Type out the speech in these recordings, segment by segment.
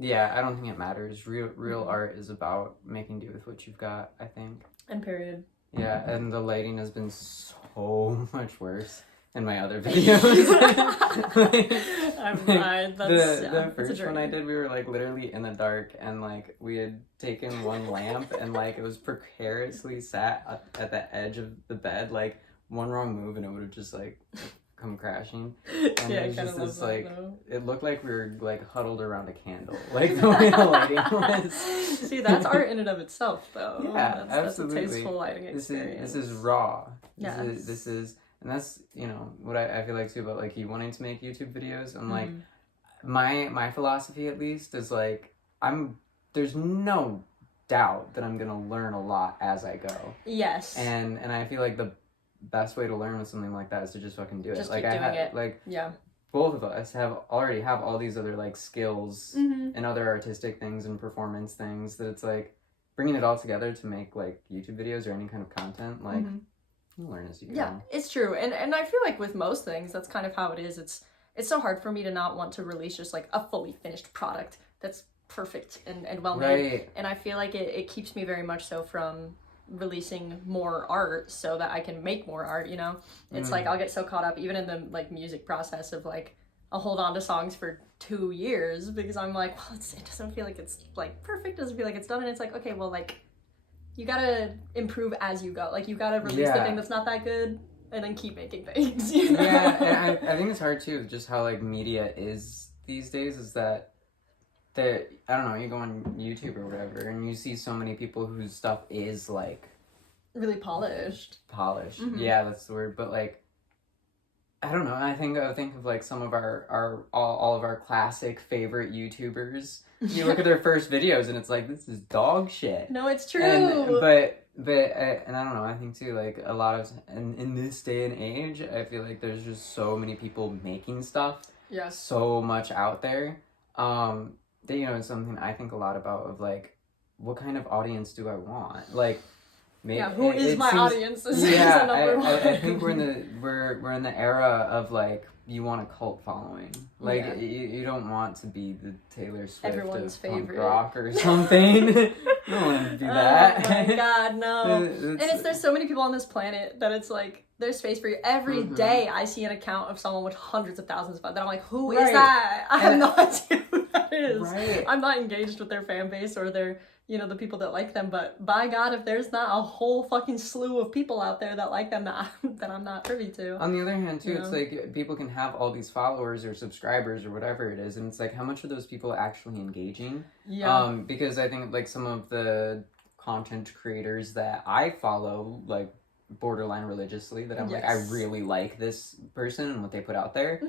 Yeah, I don't think it matters. Real art is about making do with what you've got, I think. And period. Yeah, and the lighting has been so much worse in my other videos. The first one I did, we were like literally in the dark, and like we had taken one lamp and like it was precariously sat at the edge of the bed, like one wrong move and it would have just like come crashing. And yeah, it was just this like though. It looked like we were like huddled around a candle, like the way the lighting was. See, that's art in and of itself, though. Yeah, absolutely. That's a tasteful lighting experience. This is raw. Yeah. This is, and that's, you know, what I feel like too about like you wanting to make YouTube videos. I'm like, my philosophy at least is like, there's no doubt that I'm gonna learn a lot as I go. Yes. And I feel like the best way to learn with something like that is to just fucking do it. Just like keep doing it. Like, yeah. Both of us already have all these other like skills and other artistic things and performance things that it's like bringing it all together to make like YouTube videos or any kind of content, like you learn as you go. Yeah, it's true. And I feel like with most things, that's kind of how it is. It's so hard for me to not want to release just like a fully finished product that's perfect and well made. Right. And I feel like it keeps me very much so from releasing more art so that I can make more art, you know? It's like I'll get so caught up even in the like music process of like I'll hold on to songs for 2 years because I'm like, well, it doesn't feel like it's like perfect, doesn't feel like it's done, and it's like, okay, well, like you gotta improve as you go. Like you gotta release the thing that's not that good and then keep making things, you know? Yeah, and I think it's hard too, just how like media is these days, is that I don't know, you go on YouTube or whatever and you see so many people whose stuff is like really polished. Yeah, that's the word. But like, I don't know, I think of like some of our all of our classic favorite YouTubers. You look at their first videos and it's like, this is dog shit. No, it's true. But and I don't know, I think too, like a lot of in this day and age, I feel like there's just so many people making stuff. Yeah. So much out there. That, you know, it's something I think a lot about of like, what kind of audience do I want? Like, maybe who is my audience? I think we're in the era of like, you want a cult following. Like you don't want to be the Taylor Swift everyone's of favorite punk rock or something. You don't want to do that. Oh my god, no. There's so many people on this planet that it's like there's space for you. Every day I see an account of someone with hundreds of thousands of followers that I'm like, who is that? I have no idea who that is. Right. I'm not engaged with their fan base or their, you know, the people that like them, but by God, if there's not a whole fucking slew of people out there that like them that I'm not privy to. On the other hand, too, it's like people can have all these followers or subscribers or whatever it is, and it's like, how much are those people actually engaging? Yeah. Because I think like some of the content creators that I follow, like borderline religiously, that I'm like, I really like this person and what they put out there.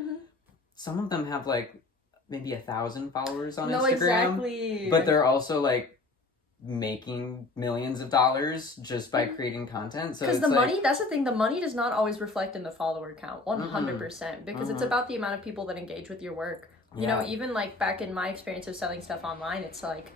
Some of them have like maybe 1,000 followers on Instagram. Exactly. But they're also like making millions of dollars just by creating content. So because the money, that's the thing, the money does not always reflect in the follower count 100%, because it's about the amount of people that engage with your work. You know, even like back in my experience of selling stuff online, it's like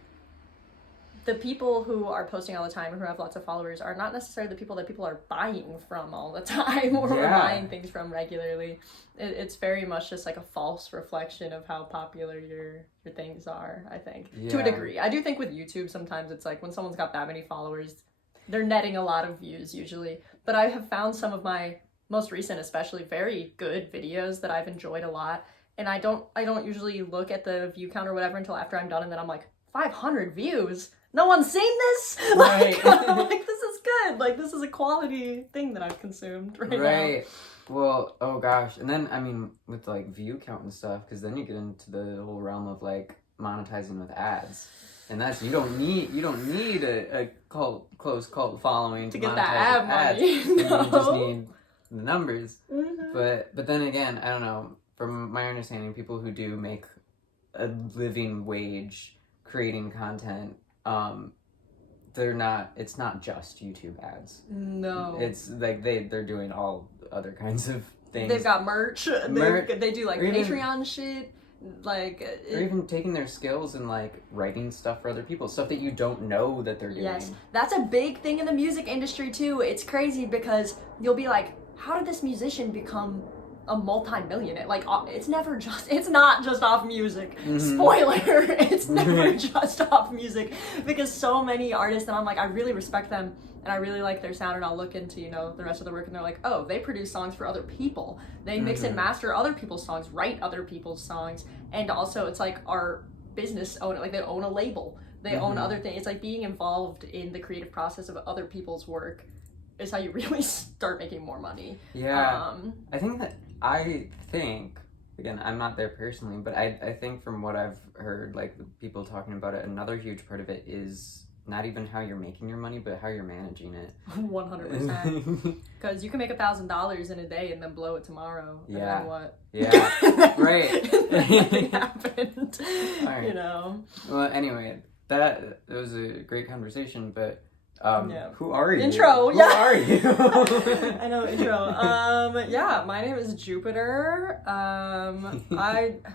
the people who are posting all the time and who have lots of followers are not necessarily the people that people are buying from all the time or buying things from regularly. It's very much just like a false reflection of how popular your things are, I think, to a degree. I do think with YouTube sometimes it's like when someone's got that many followers, they're netting a lot of views usually. But I have found some of my most recent, especially, very good videos that I've enjoyed a lot. And I don't usually look at the view count or whatever until after I'm done, and then I'm like, 500 views? No one's seen this? Right. Like, this is good. Like, this is a quality thing that I've consumed right now. Well, oh gosh. And then, I mean, with like view count and stuff, because then you get into the whole realm of like monetizing with ads. And that's, you don't need a close cult following to get monetize that ad money. ads. You just need the numbers. But then again, I don't know, from my understanding, people who do make a living wage creating content, it's not just YouTube ads. No. It's like they're doing all other kinds of things. They've got merch. They do like Patreon shit. Like, or even taking their skills and like writing stuff for other people, stuff that you don't know that they're doing. Yes, that's a big thing in the music industry too. It's crazy because you'll be like, how did this musician become a multi-millionaire. Like, it's not just off music. Spoiler, it's never just off music, because so many artists, and I'm like, I really respect them and I really like their sound, and I'll look into, the rest of their work, and they're like, oh, they produce songs for other people. They mix and master other people's songs, write other people's songs, and also it's like our business owner, like they own a label. They own other things. It's like being involved in the creative process of other people's work is how you really start making more money. Yeah. I think, again, I'm not there personally, but I think from what I've heard, like, people talking about it, another huge part of it is not even how you're making your money, but how you're managing it. 100%. Because you can make $1,000 in a day and then blow it tomorrow. And then what? Yeah. Right. Nothing happened. Right. Well, anyway, that was a great conversation, but who are you? Intro, Who are you? I know, intro. My name is Jupiter.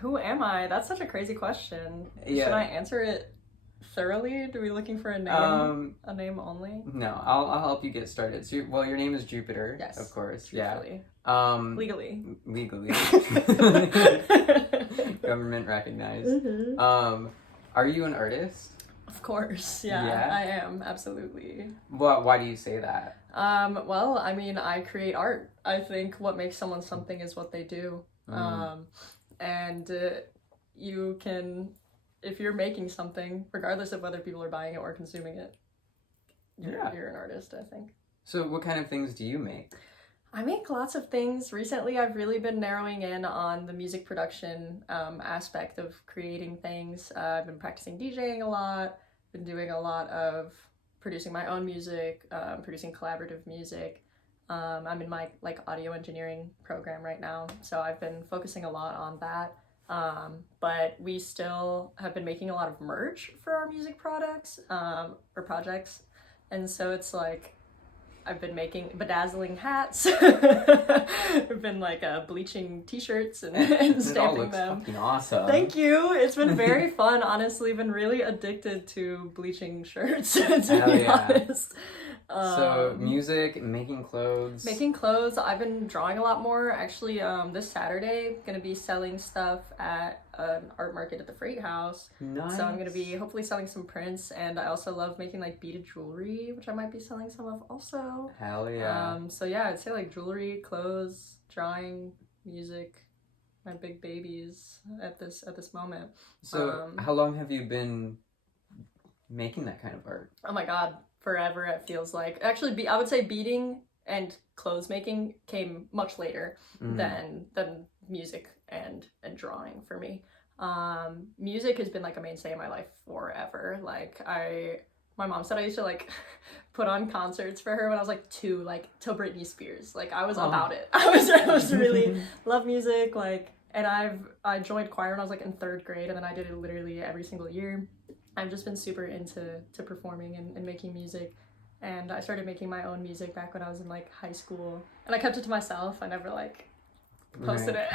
Who am I? That's such a crazy question. Yeah. Should I answer it thoroughly? Are we looking for a name? A name only? No, I'll help you get started. So, your name is Jupiter. Yes. Of course. Truthfully. Yeah. Legally. Government recognized. Are you an artist? Of course, yeah, I am, absolutely. Well, why do you say that? Well, I mean, I create art. I think what makes someone something is what they do. And you can, if you're making something, regardless of whether people are buying it or consuming it, you're an artist, I think. So what kind of things do you make? I make lots of things. Recently, I've really been narrowing in on the music production aspect of creating things. I've been practicing DJing a lot, been doing a lot of producing my own music, producing collaborative music. I'm in my audio engineering program right now, so I've been focusing a lot on that. But we still have been making a lot of merch for our music products or projects, and so it's like, I've been making bedazzling hats. I've been bleaching t-shirts and stamping them. Fucking awesome. Thank you. It's been very fun, honestly. Been really addicted to bleaching shirts, to be honest. So music, making clothes. Making clothes. I've been drawing a lot more. Actually, this Saturday, gonna be selling stuff at an art market at the Freight House. Nice. So I'm gonna be hopefully selling some prints, and I also love making beaded jewelry, which I might be selling some of also. Hell yeah. So yeah, I'd say jewelry, clothes, drawing, music, my big babies at this moment. So how long have you been making that kind of art? Oh my god, forever it feels like. Actually, I would say beading and clothes making came much later than music and drawing for me. Music has been a mainstay in my life forever. My mom said I used to put on concerts for her when I was 2, till Britney Spears. I was about it. I was really love music. And I joined choir when I was in 3rd grade, and then I did it literally every single year. I've just been super into performing and making music, and I started making my own music back when I was in high school, and I kept it to myself. I never posted it.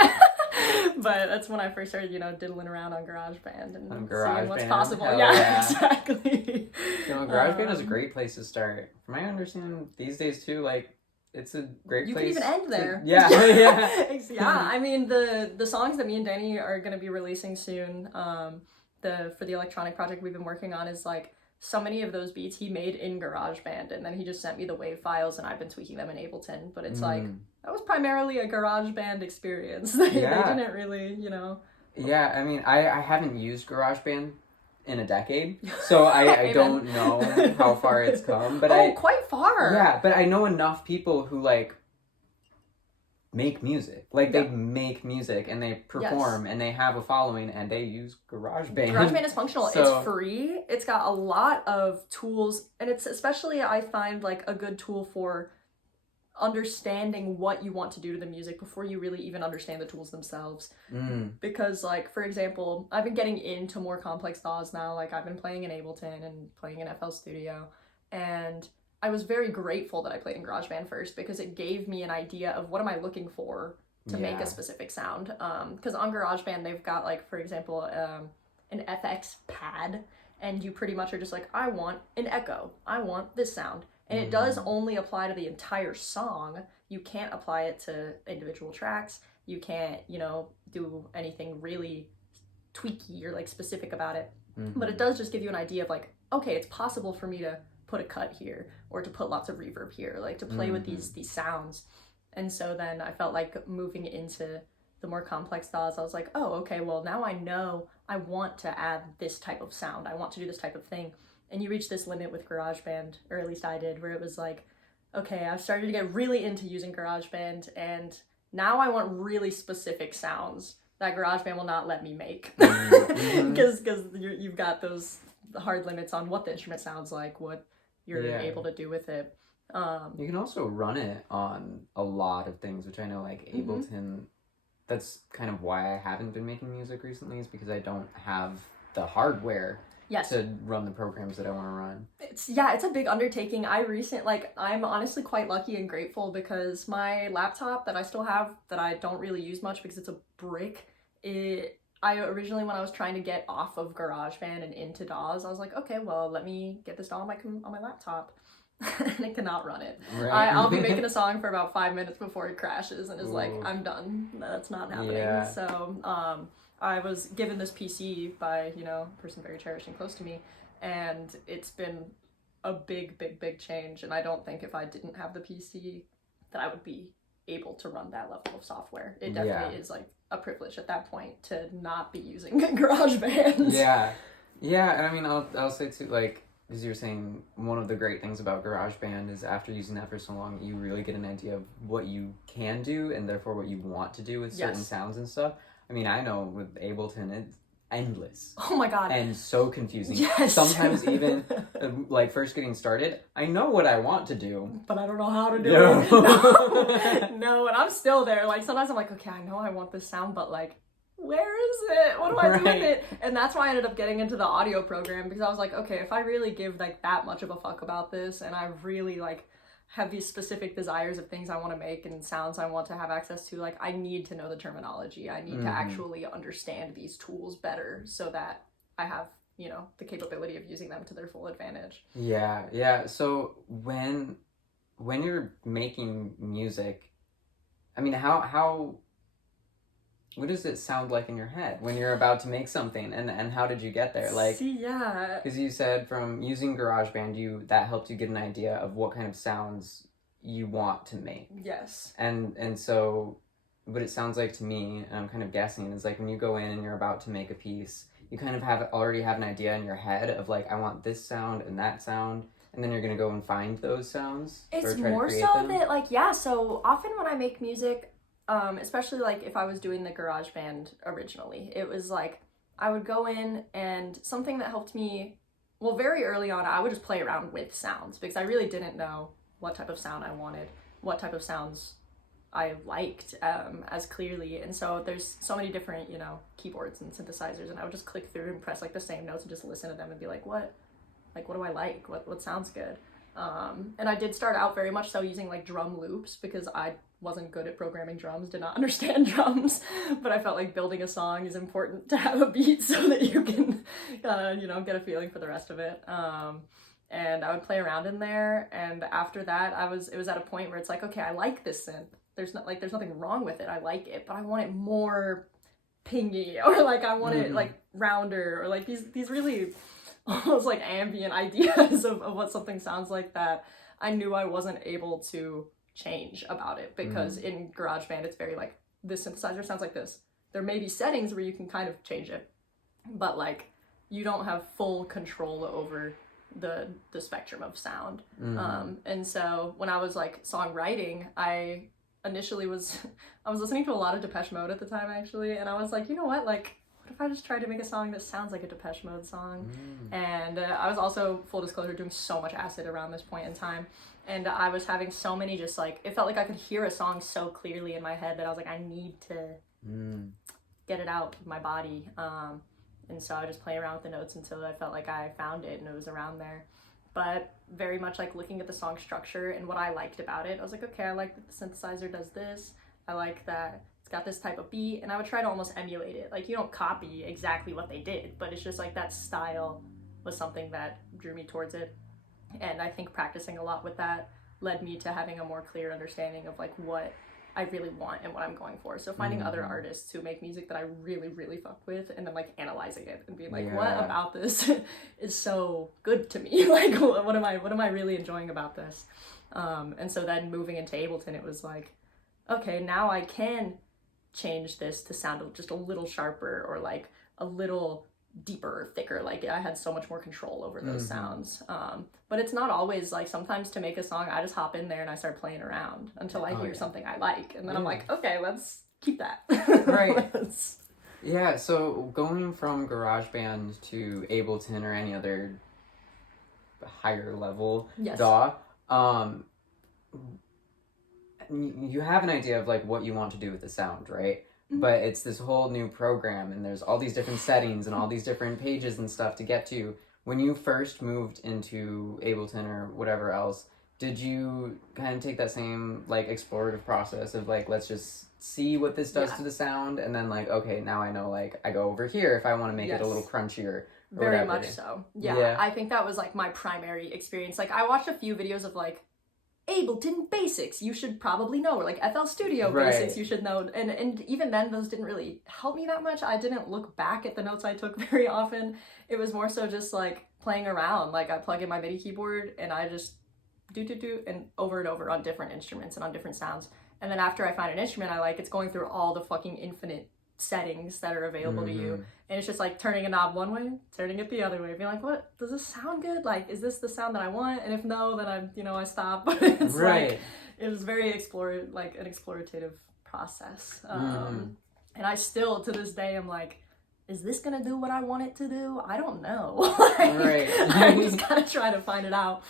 But that's when I first started, diddling around on GarageBand and seeing what's possible. Yeah, exactly. GarageBand is a great place to start. From my understanding, these days too, it's a great place. You can even end there. Yeah. Yeah. I mean, the songs that me and Danny are gonna be releasing soon, for the electronic project we've been working on is so many of those beats he made in GarageBand, and then he just sent me the WAV files, and I've been tweaking them in Ableton. But it's that was primarily a GarageBand experience. They didn't really, Yeah, I mean, I haven't used GarageBand in a decade, so I don't know how far it's come. But quite far. Yeah, but I know enough people who make music. They make music and they perform and they have a following and they use GarageBand. GarageBand is functional. So, it's free. It's got a lot of tools, and it's especially, I find, a good tool for understanding what you want to do to the music before you really even understand the tools themselves. Because for example, I've been getting into more complex DAWs now. I've been playing in Ableton and playing in FL Studio, and I was very grateful that I played in GarageBand first, because it gave me an idea of what am I looking for to make a specific sound. Because on GarageBand, they've got, for example, an FX pad, and you pretty much are just I want an echo. I want this sound. And it does only apply to the entire song. You can't apply it to individual tracks. You can't, you know, do anything really tweaky or like specific about it. But it does just give you an idea of like, okay, it's possible for me to put a cut here or to put lots of reverb here, like to play with these sounds. And so then I felt like moving into the more complex DAWs, I was like, oh, okay, well now I know I want to add this type of sound. I want to do this type of thing. And you reach this limit with GarageBand, or at least I did, where it was like, okay, I've started to get really into using GarageBand, and now I want really specific sounds that GarageBand will not let me make. Because you've got those hard limits on what the instrument sounds like, what you're able to do with it. You can also run it on a lot of things, which I know like Ableton, that's kind of why I haven't been making music recently, is because I don't have the hardware to run the programs that I want to run. It's a big undertaking. I'm honestly quite lucky and grateful because my laptop that I still have, that I don't really use much because it's a brick, I originally, when I was trying to get off of GarageBand and into DAWs, I was like, okay, well, let me get this DAW on my laptop. And it cannot run it. Right. I'll be making a song for about 5 minutes before it crashes and is like, I'm done. That's not happening. Yeah. So I was given this PC by, you know, a person very cherished and close to me, and it's been a big change. And I don't think if I didn't have the PC that I would be able to run that level of software. It definitely is like a privilege at that point to not be using GarageBand. Yeah, and I mean, I'll say too, like, as you were saying, one of the great things about GarageBand is after using that for so long, you really get an idea of what you can do and therefore what you want to do with certain sounds and stuff. I mean, I know with Ableton, it's endless. Oh my god. And so confusing. Yes. Sometimes even, like, first getting started, I know what I want to do. But I don't know how to do it. No, and I'm still there. Like, sometimes I'm like, okay, I know I want this sound, but like, where is it? What do I do with it? And that's why I ended up getting into the audio program, because I was like, okay, if I really give like that much of a fuck about this, and I really like have these specific desires of things I want to make and sounds I want to have access to, like, I need to know the terminology. I need to actually understand these tools better so that I have, you know, the capability of using them to their full advantage. Yeah. So when you're making music, I mean, how what does it sound like in your head when you're about to make something, and how did you get there? Like, because you said from using GarageBand, that helped you get an idea of what kind of sounds you want to make. Yes. And so what it sounds like to me, and I'm kind of guessing, is like when you go in and you're about to make a piece, you kind of already have an idea in your head of like, I want this sound and that sound, and then you're gonna go and find those sounds. It's more so that like, so often when I make music, especially like if I was doing the GarageBand originally, it was like I would go in, and something that helped me, well, very early on, I would just play around with sounds because I really didn't know what type of sound I wanted, what type of sounds I liked as clearly. And so there's so many different, you know, keyboards and synthesizers, and I would just click through and press like the same notes and just listen to them and be like, what do I like? What sounds good? And I did start out very much so using like drum loops because I wasn't good at programming drums, did not understand drums, but I felt like building a song is important to have a beat so that you can, you know, get a feeling for the rest of it. And I would play around in there, and after that, it was at a point where it's like, okay, I like this synth. There's nothing wrong with it. I like it, but I want it more pingy, or like I want it like rounder, or like these really almost like ambient ideas of what something sounds like that I knew I wasn't able to change about it, because in GarageBand it's very like, this synthesizer sounds like this. There may be settings where you can kind of change it, but like you don't have full control over the spectrum of sound. And so when I was like songwriting, I initially was listening to a lot of Depeche Mode at the time, actually, and I was like, you know what, like, what if I just tried to make a song that sounds like a Depeche Mode song? And I was also, full disclosure, doing so much acid around this point in time, and I was having so many just like, it felt like I could hear a song so clearly in my head that I was like, I need to get it out of my body. And so I would just play around with the notes until I felt like I found it and it was around there. But very much like looking at the song structure and what I liked about it, I was like, okay, I like that the synthesizer does this. I like that it's got this type of beat, and I would try to almost emulate it. Like, you don't copy exactly what they did, but it's just like that style was something that drew me towards it. And I think practicing a lot with that led me to having a more clear understanding of like what I really want and what I'm going for. So finding other artists who make music that I really, really fuck with, and then like analyzing it and being like, what about this is so good to me? Like, what am I really enjoying about this? And so then moving into Ableton, it was like, okay, now I can change this to sound just a little sharper or like a little deeper, thicker. Like I had so much more control over those sounds. But it's not always like, sometimes to make a song, I just hop in there and I start playing around until I hear something I like. And then I'm like, okay, let's keep that. Right. Yeah, so going from GarageBand to Ableton or any other higher level DAW, you have an idea of like what you want to do with the sound, right? But it's this whole new program, and there's all these different settings and all these different pages and stuff to get to. When you first moved into Ableton or whatever else, did you kind of take that same like explorative process of like, let's just see what this does to the sound, and then like, okay, now I know, like I go over here if I want to make it a little crunchier. Very much so. Yeah, I think that was like my primary experience. Like I watched a few videos of like Ableton basics you should probably know, or like FL Studio basics you should know, and even then those didn't really help me that much. I didn't look back at the notes I took very often. It was more so just like playing around. Like I plug in my MIDI keyboard and I just do and over on different instruments and on different sounds, and then after I find an instrument I like, it's going through all the fucking infinite settings that are available to you, and it's just like turning a knob one way, turning it the other way, being like, what, does this sound good? Like, is this the sound that I want? And if no, then I stop. But it's like, it was very an explorative process. And I still to this day am like, is this gonna do what I want it to do? I don't know. I'm just kind of trying to find it out,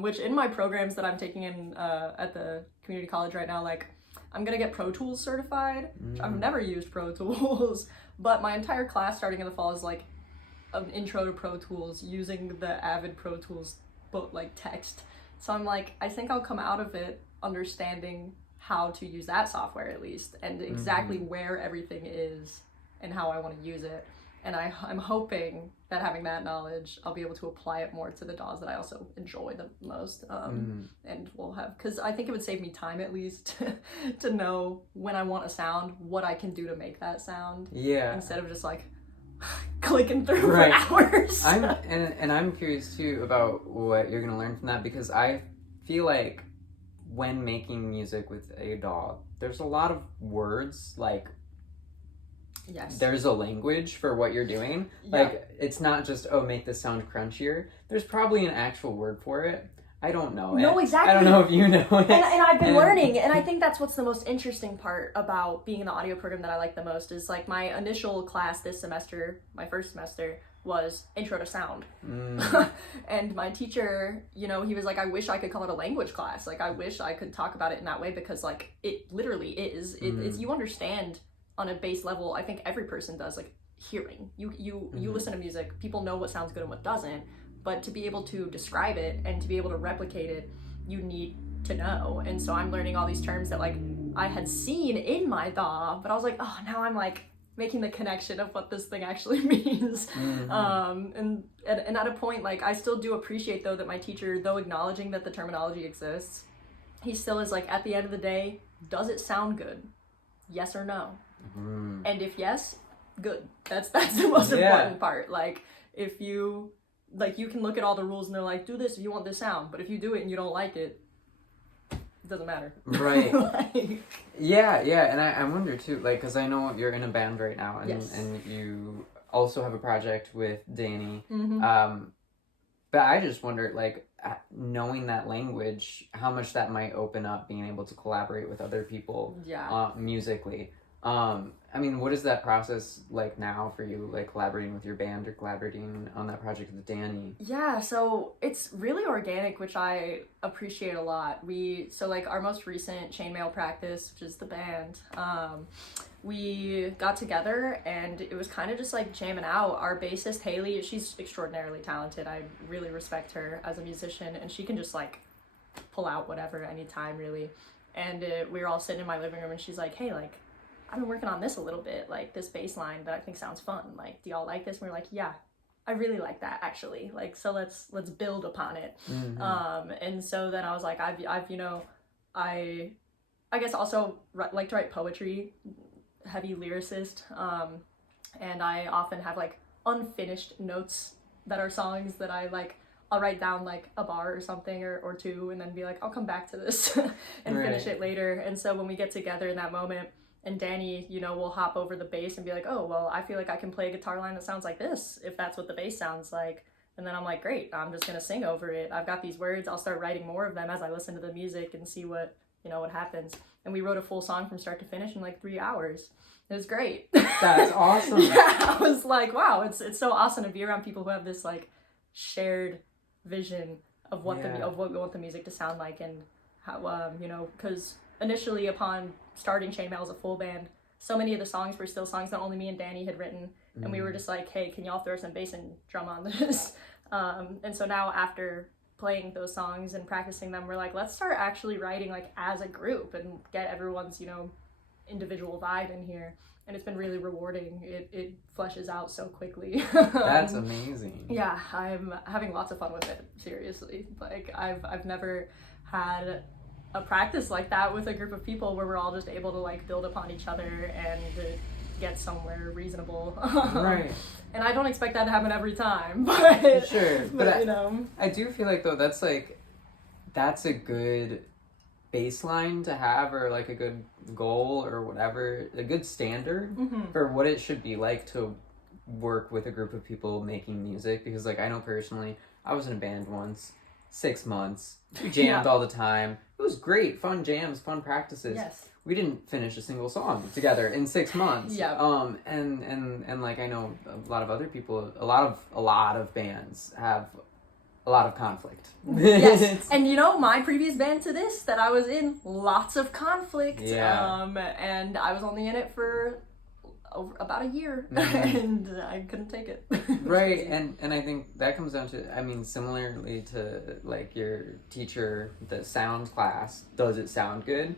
which in my programs that I'm taking in at the community college right now, like I'm gonna get Pro Tools certified. I've never used Pro Tools, but my entire class starting in the fall is like an intro to Pro Tools using the Avid Pro Tools book, like text. So I'm like, I think I'll come out of it understanding how to use that software at least, and exactly where everything is and how I want to use it. And I'm hoping that having that knowledge, I'll be able to apply it more to the DAWs that I also enjoy the most. And we'll have, because I think it would save me time at least to know when I want a sound, what I can do to make that sound. Yeah. Instead of just like clicking through for hours. I'm curious too about what you're gonna learn from that, because I feel like when making music with a DAW, there's a lot of words, like there's a language for what you're doing. Like, it's not just, oh, make this sound crunchier. There's probably an actual word for it. I don't know. No, exactly. I don't know if you know it. And I've been learning, and I think that's what's the most interesting part about being in the audio program that I like the most, is like my initial class this semester, my first semester, was Intro to Sound. And my teacher, he was like, I wish I could call it a language class. Like, I wish I could talk about it in that way, because like it literally is. It's, you understand on a base level. I think every person does, like hearing. You listen to music, people know what sounds good and what doesn't, but to be able to describe it and to be able to replicate it, you need to know. And so I'm learning all these terms that like I had seen in my DAW, but I was like, oh, now I'm like making the connection of what this thing actually means. And at a point, like I still do appreciate though that my teacher, though acknowledging that the terminology exists, he still is like, at the end of the day, does it sound good? Yes or no? And if yes, good. That's the most important part. Like, if you can look at all the rules and they're like, do this if you want this sound, but if you do it and you don't like it, it doesn't matter. Right. And I wonder too, like, because I know you're in a band right now, and you also have a project with Danny. But I just wonder, like, knowing that language, how much that might open up being able to collaborate with other people musically. I mean, what is that process like now for you, like collaborating with your band or collaborating on that project with Danny? Yeah, so it's really organic, which I appreciate a lot. So like our most recent chainmail practice, which is the band, we got together and it was kind of just like jamming out. Our bassist Haley, she's extraordinarily talented. I really respect her as a musician, and she can just like pull out whatever anytime really. And we were all sitting in my living room and she's like, hey, like, I've been working on this a little bit, like this bass line that I think sounds fun. Like, do y'all like this? And we're like, yeah, I really like that actually. Like, so let's build upon it. And so then I was like, I I guess also like to write poetry, heavy lyricist, and I often have like unfinished notes that are songs that I like. I'll write down like a bar or something or two and then be like, I'll come back to this and finish it later. And so when we get together in that moment, and Danny, you know, will hop over the bass and be like, oh, well, I feel like I can play a guitar line that sounds like this, if that's what the bass sounds like. And then I'm like, great, I'm just gonna sing over it. I've got these words, I'll start writing more of them as I listen to the music and see what, you know, what happens. And we wrote a full song from start to finish in like 3 hours. It was great. That's awesome. Yeah, I was like, wow, it's so awesome to be around people who have this like shared vision of what what we want the music to sound like, and how you know, because initially upon starting Chainmail as a full band, so many of the songs were still songs that only me and Danny had written, and we were just like, hey, can y'all throw some bass and drum on this? And so now after playing those songs and practicing them, we're like, let's start actually writing like as a group and get everyone's, you know, individual vibe in here. And it's been really rewarding. It fleshes out so quickly. That's amazing. Yeah, I'm having lots of fun with it, seriously. Like, I've never had a practice like that with a group of people where we're all just able to, like, build upon each other and get somewhere reasonable. Right. And I don't expect that to happen every time, but... Sure. But you know... I do feel like, though, that's a good baseline to have, or like a good goal or whatever, a good standard for what it should be like to work with a group of people making music. Because like I know personally, I was in a band once, 6 months, we jammed all the time. It was great, fun jams, fun practices. Yes. We didn't finish a single song together in 6 months. Yeah. And like I know a lot of other people, a lot of bands have a lot of conflict. Yes. And you know, my previous band to this that I was in, lots of conflict. Yeah. And I was only in it for about a year, and I couldn't take it. Right. And I think that comes down to, I mean, similarly to like your teacher, the sound class, does it sound good?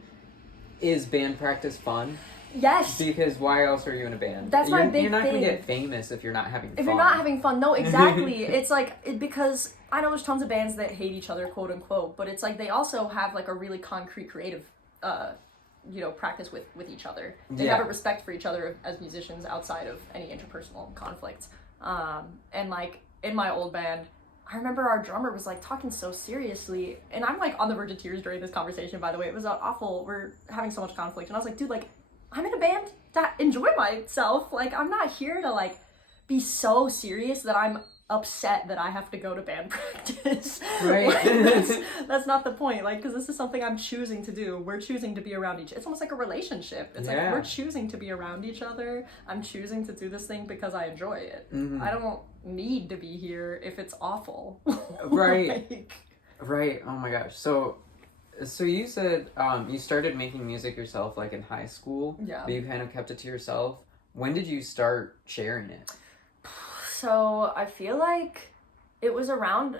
Is band practice fun? Yes. Because why else are you in a band? That's my big thing. You're not going to get famous if you're not having fun. If you're not having fun, no, exactly. It's like, because I know there's tons of bands that hate each other, quote unquote, but it's like they also have like a really concrete creative, you know, practice with each other. They have a respect for each other as musicians outside of any interpersonal conflicts. And like in my old band, I remember our drummer was like talking so seriously, and I'm like on the verge of tears during this conversation, by the way. It was awful. We're having so much conflict, and I was like, dude, like, I'm in a band to enjoy myself. Like, I'm not here to, like, be so serious that I'm upset that I have to go to band practice. Right. Like, that's not the point. Like, because this is something I'm choosing to do. We're choosing to be around each other. It's almost like a relationship. It's like, we're choosing to be around each other. I'm choosing to do this thing because I enjoy it. I don't need to be here if it's awful. Right. Like, right. Oh my gosh. So you said you started making music yourself like in high school. Yeah. But you kind of kept it to yourself. When did you start sharing it? So I feel like it was around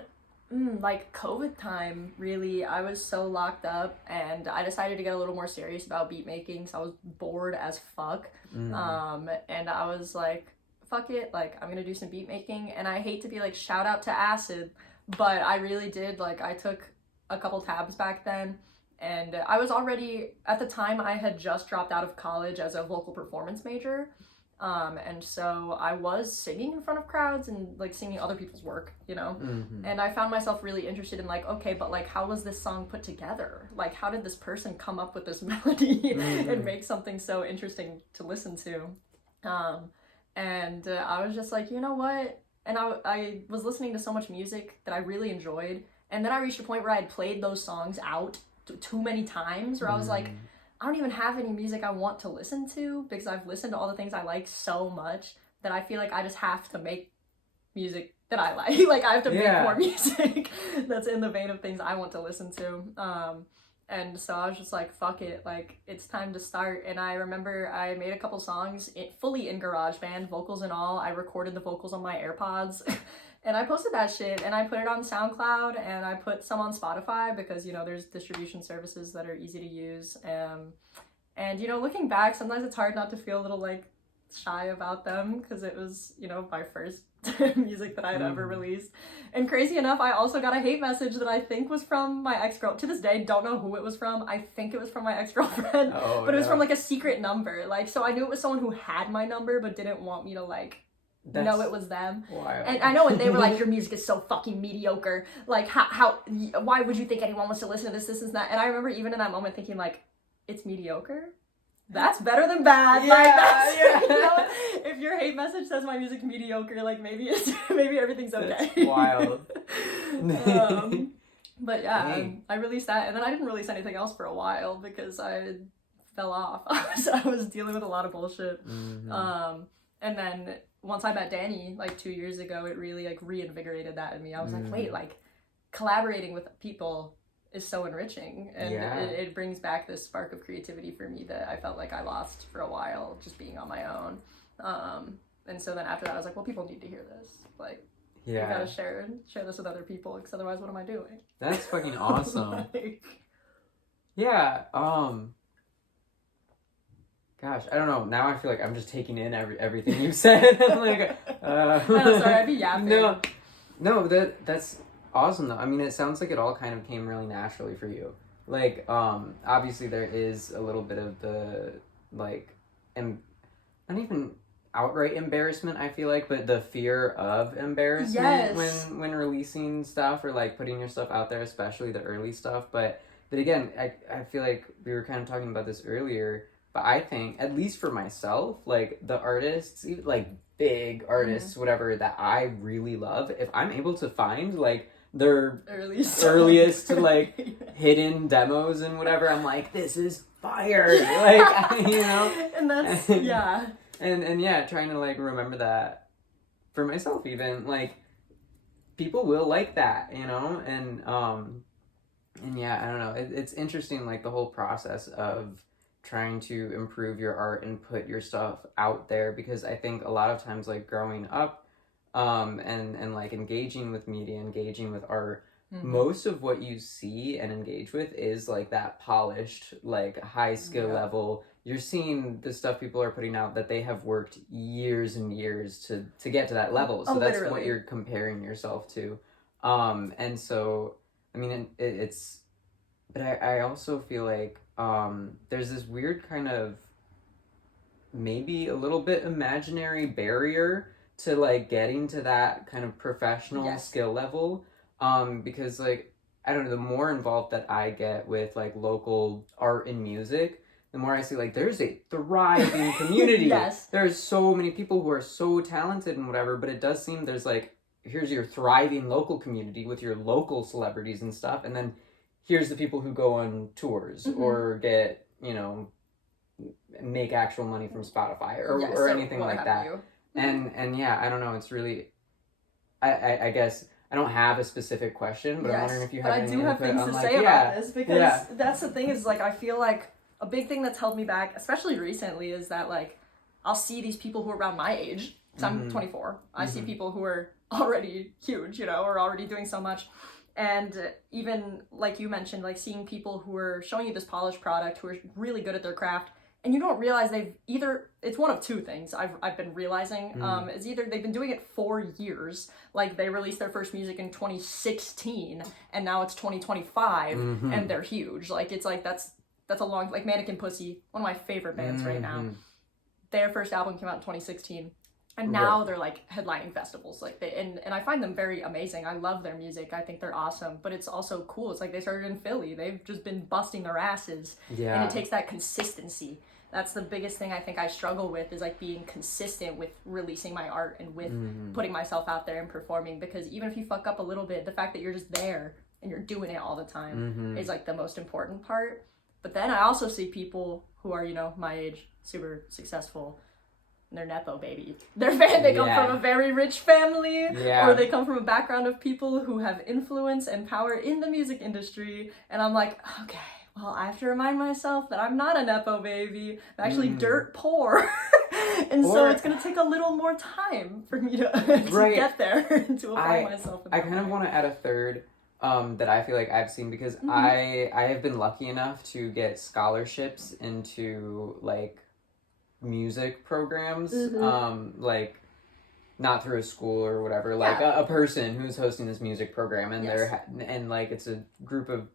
like COVID time, really. I was so locked up, and I decided to get a little more serious about beat making, so I was bored as fuck. And I was like, fuck it, like, I'm gonna do some beat making. And I hate to be like, shout out to Acid, but I really did. Like, I took a couple tabs back then, and I was already, at the time, I had just dropped out of college as a vocal performance major. And so I was singing in front of crowds and like singing other people's work, you know? And I found myself really interested in like, okay, but like, how was this song put together? Like, how did this person come up with this melody and make something so interesting to listen to? And I was just like, you know what? And I was listening to so much music that I really enjoyed. And then I reached a point where I had played those songs out too many times, where I was like, I don't even have any music I want to listen to, because I've listened to all the things I like so much that I feel like I just have to make music that I like. Like, I have to make more music that's in the vein of things I want to listen to. And so I was just like, fuck it, like, it's time to start. And I remember I made a couple songs fully in GarageBand, vocals and all. I recorded the vocals on my AirPods. And I posted that shit, and I put it on SoundCloud, and I put some on Spotify, because, you know, there's distribution services that are easy to use. And, you know, looking back, sometimes it's hard not to feel a little, like, shy about them because it was, you know, my first music that I had ever released. And crazy enough, I also got a hate message that I think was from my ex-girl. To this day, don't know who it was from. I think it was from my ex-girlfriend, but it was from like a secret number. Like, so I knew it was someone who had my number but didn't want me to like know it was them. Wild. And I know, and they were like, your music is so fucking mediocre. Like, why would you think anyone wants to listen to this and that? And I remember even in that moment thinking like, it's mediocre? That's better than bad. Yeah, like, that's, you know, if your hate message says my music's mediocre, like maybe everything's okay. That's wild. But yeah, I released that, and then I didn't release anything else for a while because I fell off. I was dealing with a lot of bullshit. And then once I met Danny like 2 years ago, it really like reinvigorated that in me. I was like, wait, like collaborating with people is so enriching, and it brings back this spark of creativity for me that I felt like I lost for a while just being on my own. And so then after that I was like, well, people need to hear this, like you gotta share this with other people, because otherwise what am I doing? That's fucking awesome. Like, gosh, I don't know, now I feel like I'm just taking in everything you said. Like no, sorry, I'd be yapping. No, that's awesome though. I mean, it sounds like it all kind of came really naturally for you. Like, obviously there is a little bit of the, like, not even outright embarrassment, I feel like, but the fear of embarrassment when releasing stuff or, like, putting your stuff out there, especially the early stuff. But again, I feel like we were kind of talking about this earlier, but I think, at least for myself, like, the artists, like, big artists, whatever, that I really love, if I'm able to find, like, their earliest like hidden demos and whatever, I'm like, this is fire, like, you know. And that's and trying to like remember that for myself, even like people will like that, you know. And I don't know, it's interesting, like the whole process of trying to improve your art and put your stuff out there, because I think a lot of times, like growing up and like engaging with media, engaging with art, most of what you see and engage with is like that polished, like high skill level. You're seeing the stuff people are putting out that they have worked years and years to get to that level. So that's what you're comparing yourself to. And so, I mean, it's, but I also feel like there's this weird kind of maybe a little bit imaginary barrier to like getting to that kind of professional skill level, because like, I don't know, the more involved that I get with like local art and music, the more I see like there's a thriving community. There's so many people who are so talented and whatever, but it does seem there's like, here's your thriving local community with your local celebrities and stuff, and then here's the people who go on tours or get, you know, make actual money from Spotify or anything like that. And yeah, I don't know, it's really, I guess, I don't have a specific question, but I'm wondering if you have any input. But I do have things to say about this, because that's the thing, is like, I feel like a big thing that's held me back, especially recently, is that like, I'll see these people who are around my age, so I'm 24, I see people who are already huge, you know, or already doing so much. And even like you mentioned, like seeing people who are showing you this polished product, who are really good at their craft, and you don't realize it's one of two things I've been realizing. It's either they've been doing it for years, like they released their first music in 2016 and now it's 2025 and they're huge. Like, it's like, that's a long, like Mannequin Pussy, one of my favorite bands right now. Their first album came out in 2016. And now they're like headlining festivals, like and I find them very amazing. I love their music. I think they're awesome, but it's also cool. It's like they started in Philly. They've just been busting their asses. And it takes that consistency. That's the biggest thing I think I struggle with, is like being consistent with releasing my art and with putting myself out there and performing, because even if you fuck up a little bit, the fact that you're just there and you're doing it all the time is like the most important part. But then I also see people who are, you know, my age, super successful, and they're Nepo baby. They come from a very rich family, or they come from a background of people who have influence and power in the music industry. And I'm like, okay, well, I have to remind myself that I'm not a Nepo baby. I'm actually dirt poor. And so it's going to take a little more time for me to get there and to apply myself. I kind of want to add a third that I feel like I've seen, because I have been lucky enough to get scholarships into like music programs, like not through a school or whatever, like a person who's hosting this music program, and and like it's a group of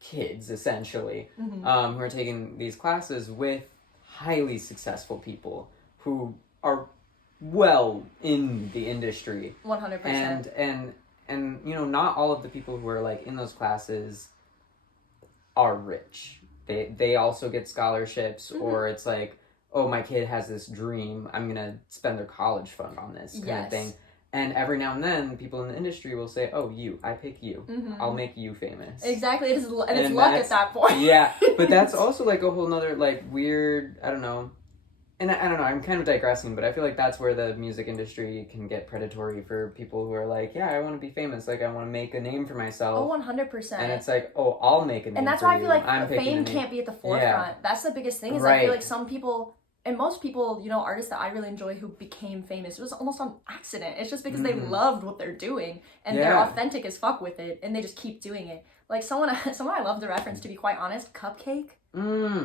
kids essentially who are taking these classes with highly successful people who are well in the industry. 100%. And you know, not all of the people who are like in those classes are rich. They also get scholarships, or it's like, oh, my kid has this dream, I'm gonna spend their college fund on this kind of thing. And every now and then, people in the industry will say, oh, I pick you. I'll make you famous. Exactly. It's luck at that point. Yeah, but that's also like a whole nother like weird, I don't know. And I don't know, I'm kind of digressing, but I feel like that's where the music industry can get predatory for people who are like, yeah, I want to be famous. Like, I want to make a name for myself. Oh, 100%. And it's like, oh, I'll make a name. And that's for why you. I feel like fame can't be at the forefront. Yeah. That's the biggest thing, is I feel like some people, and most people, you know, artists that I really enjoy who became famous, it was almost on accident. It's just because they loved what they're doing, and they're authentic as fuck with it, and they just keep doing it. Like someone I love the reference, to be quite honest, Cupcake.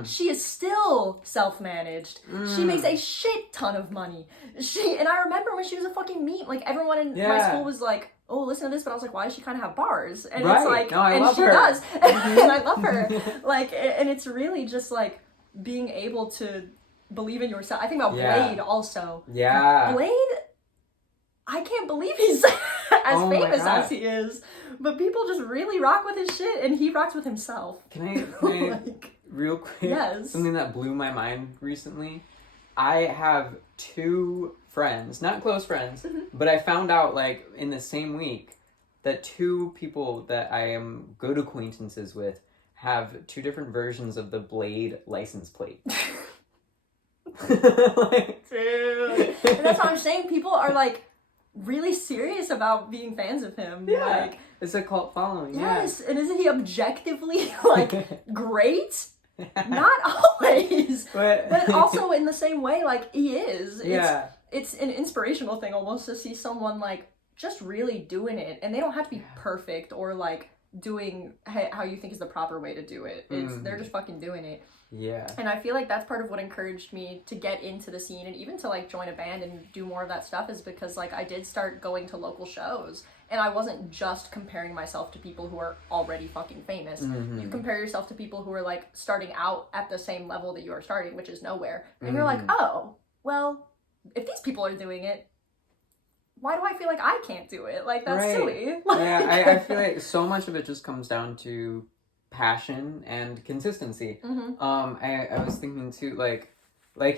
She is still self-managed. She makes a shit ton of money. And I remember when she was a fucking meme, like everyone in my school was like, oh, listen to this, but I was like, why does she kind of have bars? And it's like, no, and she does. And I love her. Like, and it's really just like being able to believe in yourself. I think about Blade also. Yeah. Blade, I can't believe he's as famous as he is. But people just really rock with his shit, and he rocks with himself. Can I like, real quick? Yes. Something that blew my mind recently. I have 2 friends, not close friends, but I found out like in the same week that 2 people that I am good acquaintances with have 2 different versions of the Blade license plate. Like, dude. And that's what I'm saying. People are like really serious about being fans of him. Yeah. Like, it's a cult following. Yes. And isn't he objectively like great? Not always. But also in the same way, like he is. It's an inspirational thing almost to see someone like just really doing it. And they don't have to be perfect or like doing how you think is the proper way to do it. They're just fucking doing it. Yeah. And I feel like that's part of what encouraged me to get into the scene and even to like join a band and do more of that stuff, is because like I did start going to local shows, and I wasn't just comparing myself to people who are already fucking famous. You compare yourself to people who are like starting out at the same level that you are starting, which is nowhere. And you're like, oh, well, if these people are doing it, why do I feel like I can't do it? Like, that's silly. Yeah, I feel like so much of it just comes down to passion and consistency. I was thinking too, like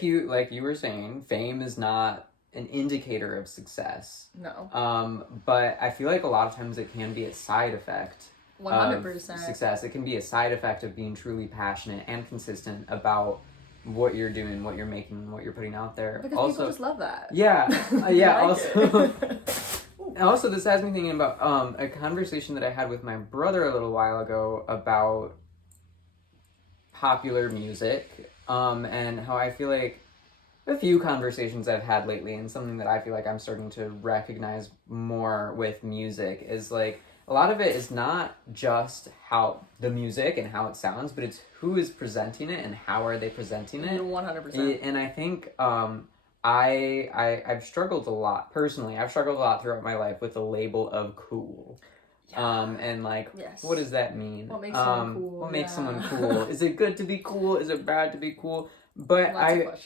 you were saying, fame is not an indicator of success. No. But I feel like a lot of times it can be a side effect 100% of success. It can be a side effect of being truly passionate and consistent about what you're doing, what you're making, what you're putting out there. Because people just love that. Yeah. Also also, this has me thinking about a conversation that I had with my brother a little while ago about popular music, and how I feel like a few conversations I've had lately, and something that I feel like I'm starting to recognize more with music is like a lot of it is not just how the music and how it sounds, but it's who is presenting it and how are they presenting it. 100%. And I think I've struggled a lot personally. I've struggled a lot throughout my life with the label of cool. And like, what does that mean? What makes someone cool? What makes someone cool? Is it good to be cool? Is it bad to be cool? But I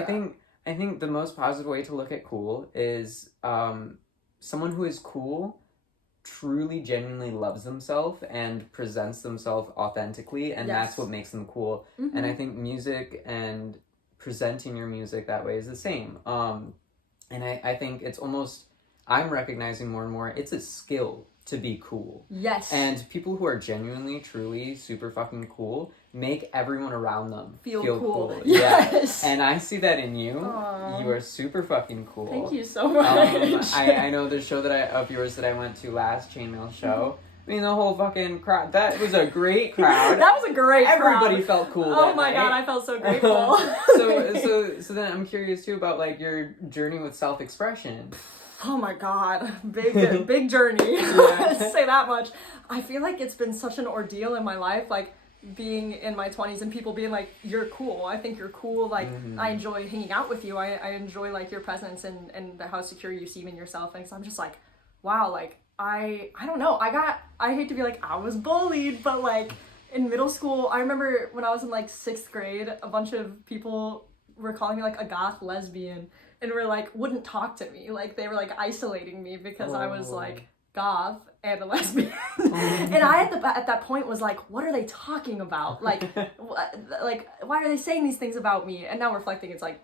think the most positive way to look at cool is someone who is cool truly genuinely loves themselves and presents themselves authentically, and that's what makes them cool. And I think music and presenting your music that way is the same. And I think it's almost, I'm recognizing more and more, it's a skill to be cool. Yes. And people who are genuinely, truly super fucking cool make everyone around them feel cool. Yes. Yeah. And I see that in you. Aww. You are super fucking cool. Thank you so much. I know the show of yours that I went to last, Chainmail Show. I mean, the whole fucking crowd. That was a great crowd. That was a great crowd. Everybody felt cool. Oh my god, I felt so grateful. So then I'm curious too about like your journey with self-expression. Oh my god, big journey. Let's say that much. I feel like it's been such an ordeal in my life. Like, being in my 20s and people being like, you're cool, I think you're cool, like I enjoy hanging out with you, I enjoy like your presence and how secure you seem in yourself. And so I'm just like, wow, like I don't know, I hate to be like I was bullied, but like in middle school, I remember when I was in like 6th grade, a bunch of people were calling me like a goth lesbian and were like wouldn't talk to me, like they were like isolating me because I was like goth and a lesbian. And I at that point was like, what are they talking about, like like why are they saying these things about me? And now reflecting, it's like,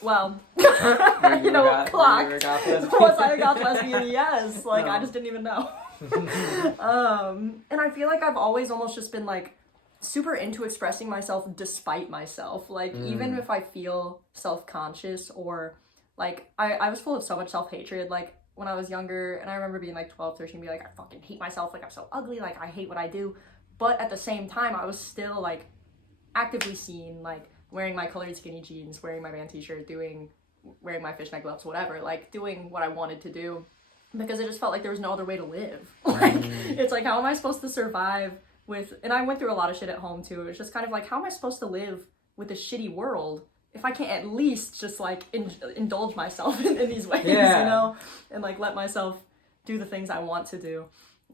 well, you know, clocked. Was I a goth lesbian? Yes, like no. I just didn't even know. And I feel like I've always almost just been like super into expressing myself despite myself, like even if I feel self-conscious or like I was full of so much self-hatred like when I was younger. And I remember being like 12, 13, be like, I fucking hate myself, like I'm so ugly, like I hate what I do. But at the same time, I was still like actively seen, like wearing my colored skinny jeans, wearing my band t-shirt, wearing my fishnet gloves, whatever, like doing what I wanted to do, because it just felt like there was no other way to live. Like it's like, how am I supposed to survive with, and I went through a lot of shit at home too. It was just kind of like, how am I supposed to live with a shitty world if I can't at least just like indulge myself in these ways, you know, and like let myself do the things I want to do.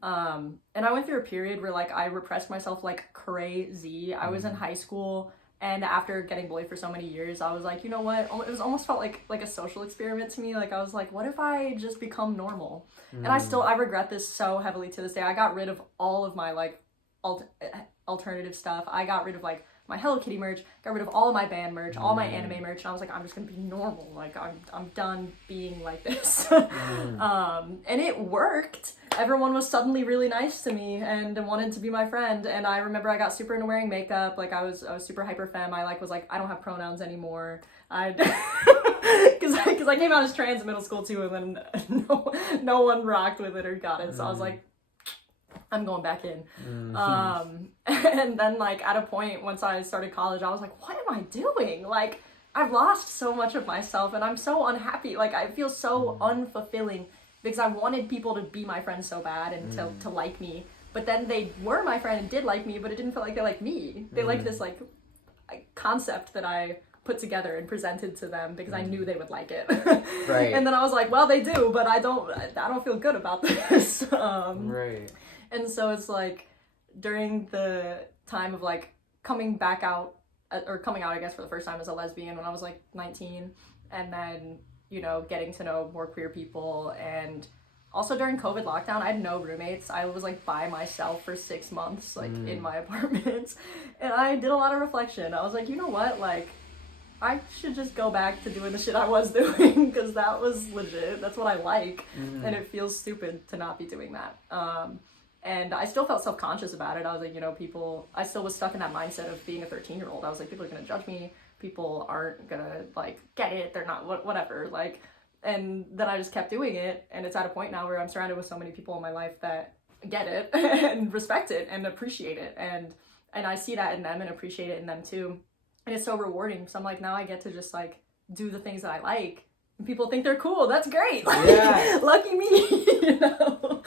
And I went through a period where like I repressed myself like crazy. I was in high school, and after getting bullied for so many years, I was like, you know what? It was almost felt like a social experiment to me. Like I was like, what if I just become normal? And I regret this so heavily to this day. I got rid of all of my like alternative stuff. I got rid of like my Hello Kitty merch, got rid of all of my band merch, all my anime merch, and I was like, I'm just gonna be normal. Like I'm done being like this. And it worked. Everyone was suddenly really nice to me and wanted to be my friend. And I remember I got super into wearing makeup. Like I was super hyper femme. I like was like, I don't have pronouns anymore. Because I came out as trans in middle school too, and then no one rocked with it or got it. So I was like, I'm going back in. And then like at a point once I started college, I was like, what am I doing? Like I've lost so much of myself and I'm so unhappy. Like I feel so unfulfilling because I wanted people to be my friends so bad and to like me. But then they were my friend and did like me, but it didn't feel like they liked me. They liked this like concept that I put together and presented to them because I knew they would like it. Right. And then I was like, well, they do, but I don't feel good about this. Right. And so it's like during the time of like coming out, I guess, for the first time as a lesbian when I was like 19, and then, you know, getting to know more queer people. And also during COVID lockdown, I had no roommates. I was like by myself for 6 months, like in my apartment. And I did a lot of reflection. I was like, you know what, like I should just go back to doing the shit I was doing because that was legit. That's what I like. And it feels stupid to not be doing that. And I still felt self-conscious about it. I was like, you know, I still was stuck in that mindset of being a 13-year-old. I was like, people are going to judge me. People aren't going to, like, get it. They're not, whatever. Like, and then I just kept doing it. And it's at a point now where I'm surrounded with so many people in my life that get it and respect it and appreciate it. And I see that in them and appreciate it in them too. And it's so rewarding. So I'm like, now I get to just, like, do the things that I like. And people think they're cool. That's great. Like, lucky me, you know?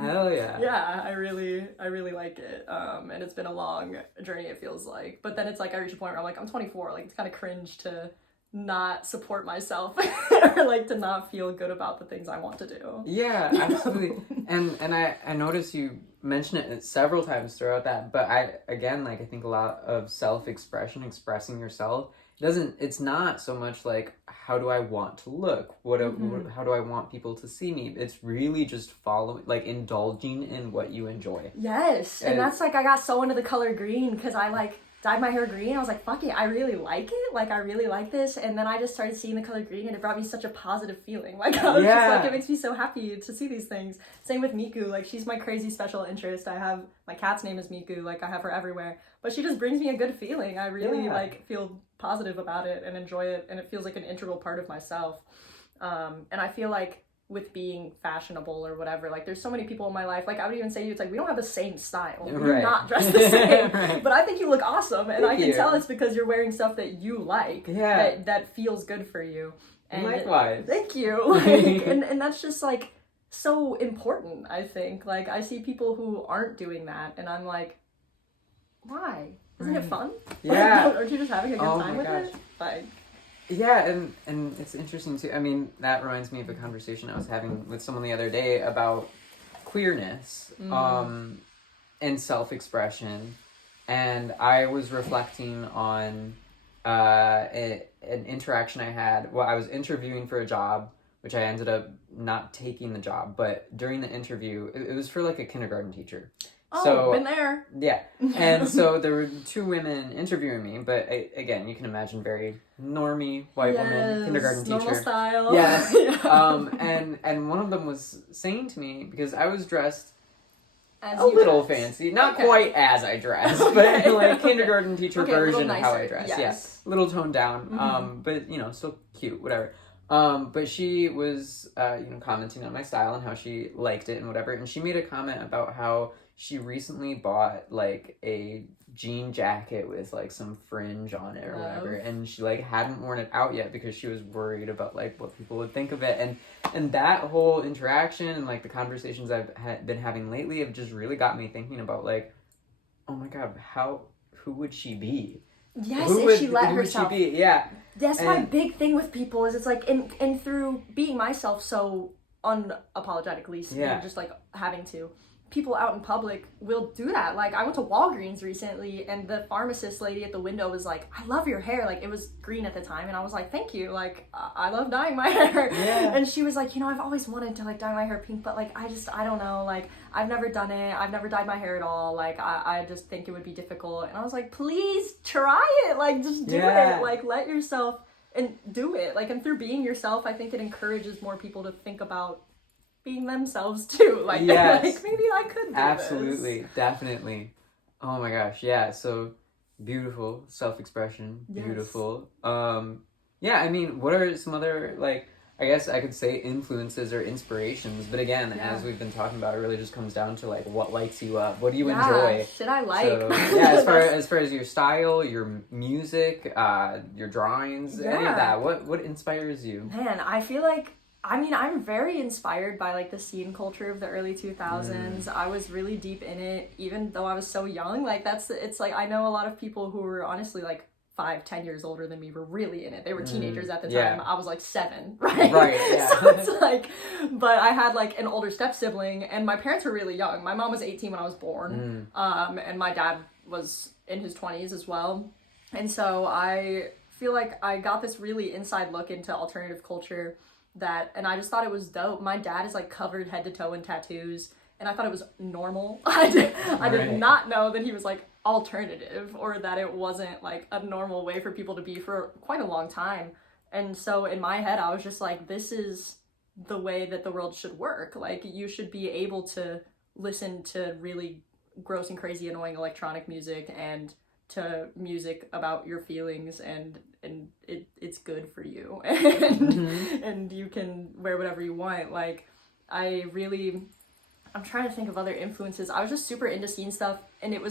Hell yeah. Yeah, I really like it. And it's been a long journey, it feels like. But then it's like I reach a point where I'm like, I'm 24. Like, it's kind of cringe to not support myself or like to not feel good about the things I want to do. Yeah, absolutely. and I noticed you mention it several times throughout that. But I think a lot of self-expression, expressing yourself, it's not so much like, how do I want to look? How do I want people to see me? It's really just following, like indulging in what you enjoy. Yes. And that's like, I got so into the color green because I like dyed my hair green. I was like, fuck it, I really like it. Like, I really like this. And then I just started seeing the color green and it brought me such a positive feeling. Like, I was just like, it makes me so happy to see these things. Same with Miku. Like, she's my crazy special interest. My cat's name is Miku. Like, I have her everywhere. But she just brings me a good feeling. I really, like, feel positive about it and enjoy it. And it feels like an integral part of myself. And I feel like with being fashionable or whatever, like there's so many people in my life, like I would even say to you, it's like we don't have the same style, we're not dressed the same, but I think you look awesome, and I can tell it's because you're wearing stuff that you like, that feels good for you. And likewise, thank you. Like, and that's just like so important. I think like I see people who aren't doing that and I'm like, why? Isn't it fun? Yeah. Like, aren't you just having a good time with it? Like, yeah, and it's interesting too. I mean, that reminds me of a conversation I was having with someone the other day about queerness, and self-expression, and I was reflecting on an interaction I had. Well, I was interviewing for a job, which I ended up not taking the job, but during the interview, it was for like a kindergarten teacher. Oh, so, been there. Yeah. And so there were two women interviewing me, but again, you can imagine very normie white woman, kindergarten teacher. Normal style. Yes. And one of them was saying to me, because I was dressed a little fancy, not quite as I dressed, but like kindergarten teacher version of how I dress. Yes. Yeah. A little toned down, but still cute, whatever. But she was, commenting on my style and how she liked it and whatever. And she made a comment about how she recently bought like a jean jacket with like some fringe on it or whatever, and she like hadn't worn it out yet because she was worried about like what people would think of it. And that whole interaction and like the conversations I've been having lately have just really got me thinking about like, oh my god, who would she be? Yes, if she let herself. Would she be? Yeah. That's my big thing with people is it's like, and through being myself so unapologetically, just like having to, people out in public will do that. Like, I went to Walgreens recently, and the pharmacist lady at the window was like, I love your hair. Like, it was green at the time, and I was like, thank you. Like, I love dyeing my hair. Yeah. And she was like, I've always wanted to, like, dye my hair pink, but, like, I don't know. Like, I've never done it. I've never dyed my hair at all. Like, I just think it would be difficult. And I was like, please try it. Like, just do it. Like, let yourself and do it. Like, and through being yourself, I think it encourages more people to think about being themselves too. Like, like maybe I could do absolutely this. Definitely. Oh my gosh, yeah. So beautiful self-expression. Beautiful. Yeah, I mean, what are some other, like, I guess I could say influences or inspirations, but again, as we've been talking about, it really just comes down to like what lights you up. What do you enjoy? Shit I like. So, yeah, as far as your style, your music, your drawings, any of that. What inspires you? Man, I feel like, I mean, I'm very inspired by, like, the scene culture of the early 2000s. I was really deep in it, even though I was so young. Like, it's like, I know a lot of people who were honestly, like, 5-10 years older than me were really in it. They were teenagers at the time. I was, like, 7, right? Right, yeah. So it's like, but I had, like, an older step-sibling, and my parents were really young. My mom was 18 when I was born, and my dad was in his 20s as well. And so I feel like I got this really inside look into alternative culture and I just thought it was dope. My dad is like covered head to toe in tattoos, and I thought it was normal. I did not know that he was like alternative, or that it wasn't like a normal way for people to be for quite a long time. And so in my head, I was just like, this is the way that the world should work. Like, you should be able to listen to really gross and crazy annoying electronic music and to music about your feelings, and it's good for you, and and you can wear whatever you want. Like, I'm trying to think of other influences. I was just super into scene stuff, and it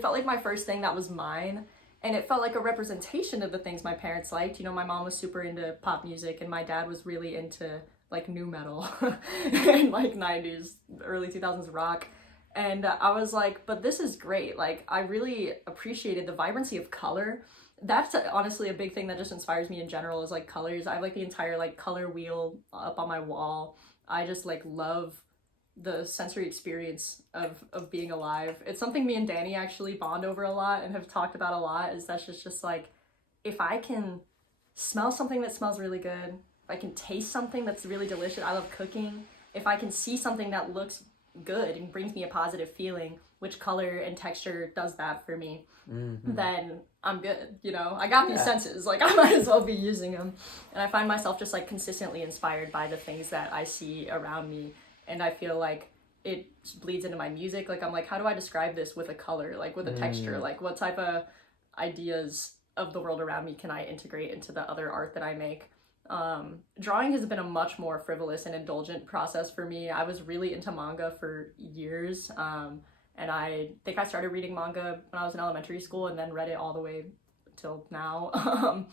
felt like my first thing that was mine, and it felt like a representation of the things my parents liked. My mom was super into pop music, and my dad was really into like nu metal and like 90s, early 2000s rock. And I was like, but this is great. Like, I really appreciated the vibrancy of color. That's honestly a big thing that just inspires me in general, is like colors. I have like the entire like color wheel up on my wall. I just like love the sensory experience of being alive. It's something me and Danny actually bond over a lot and have talked about a lot, is that's just like, if I can smell something that smells really good, if I can taste something that's really delicious, I love cooking. If I can see something that looks good and brings me a positive feeling, which color and texture does that for me, then I'm good. I got these senses, like I might as well be using them. And I find myself just like consistently inspired by the things that I see around me, and I feel like it bleeds into my music. Like, I'm like, how do I describe this with a color, like with a texture? Like, what type of ideas of the world around me can I integrate into the other art that I make? Drawing has been a much more frivolous and indulgent process for me. I was really into manga for years, and I think I started reading manga when I was in elementary school, and then read it all the way till now.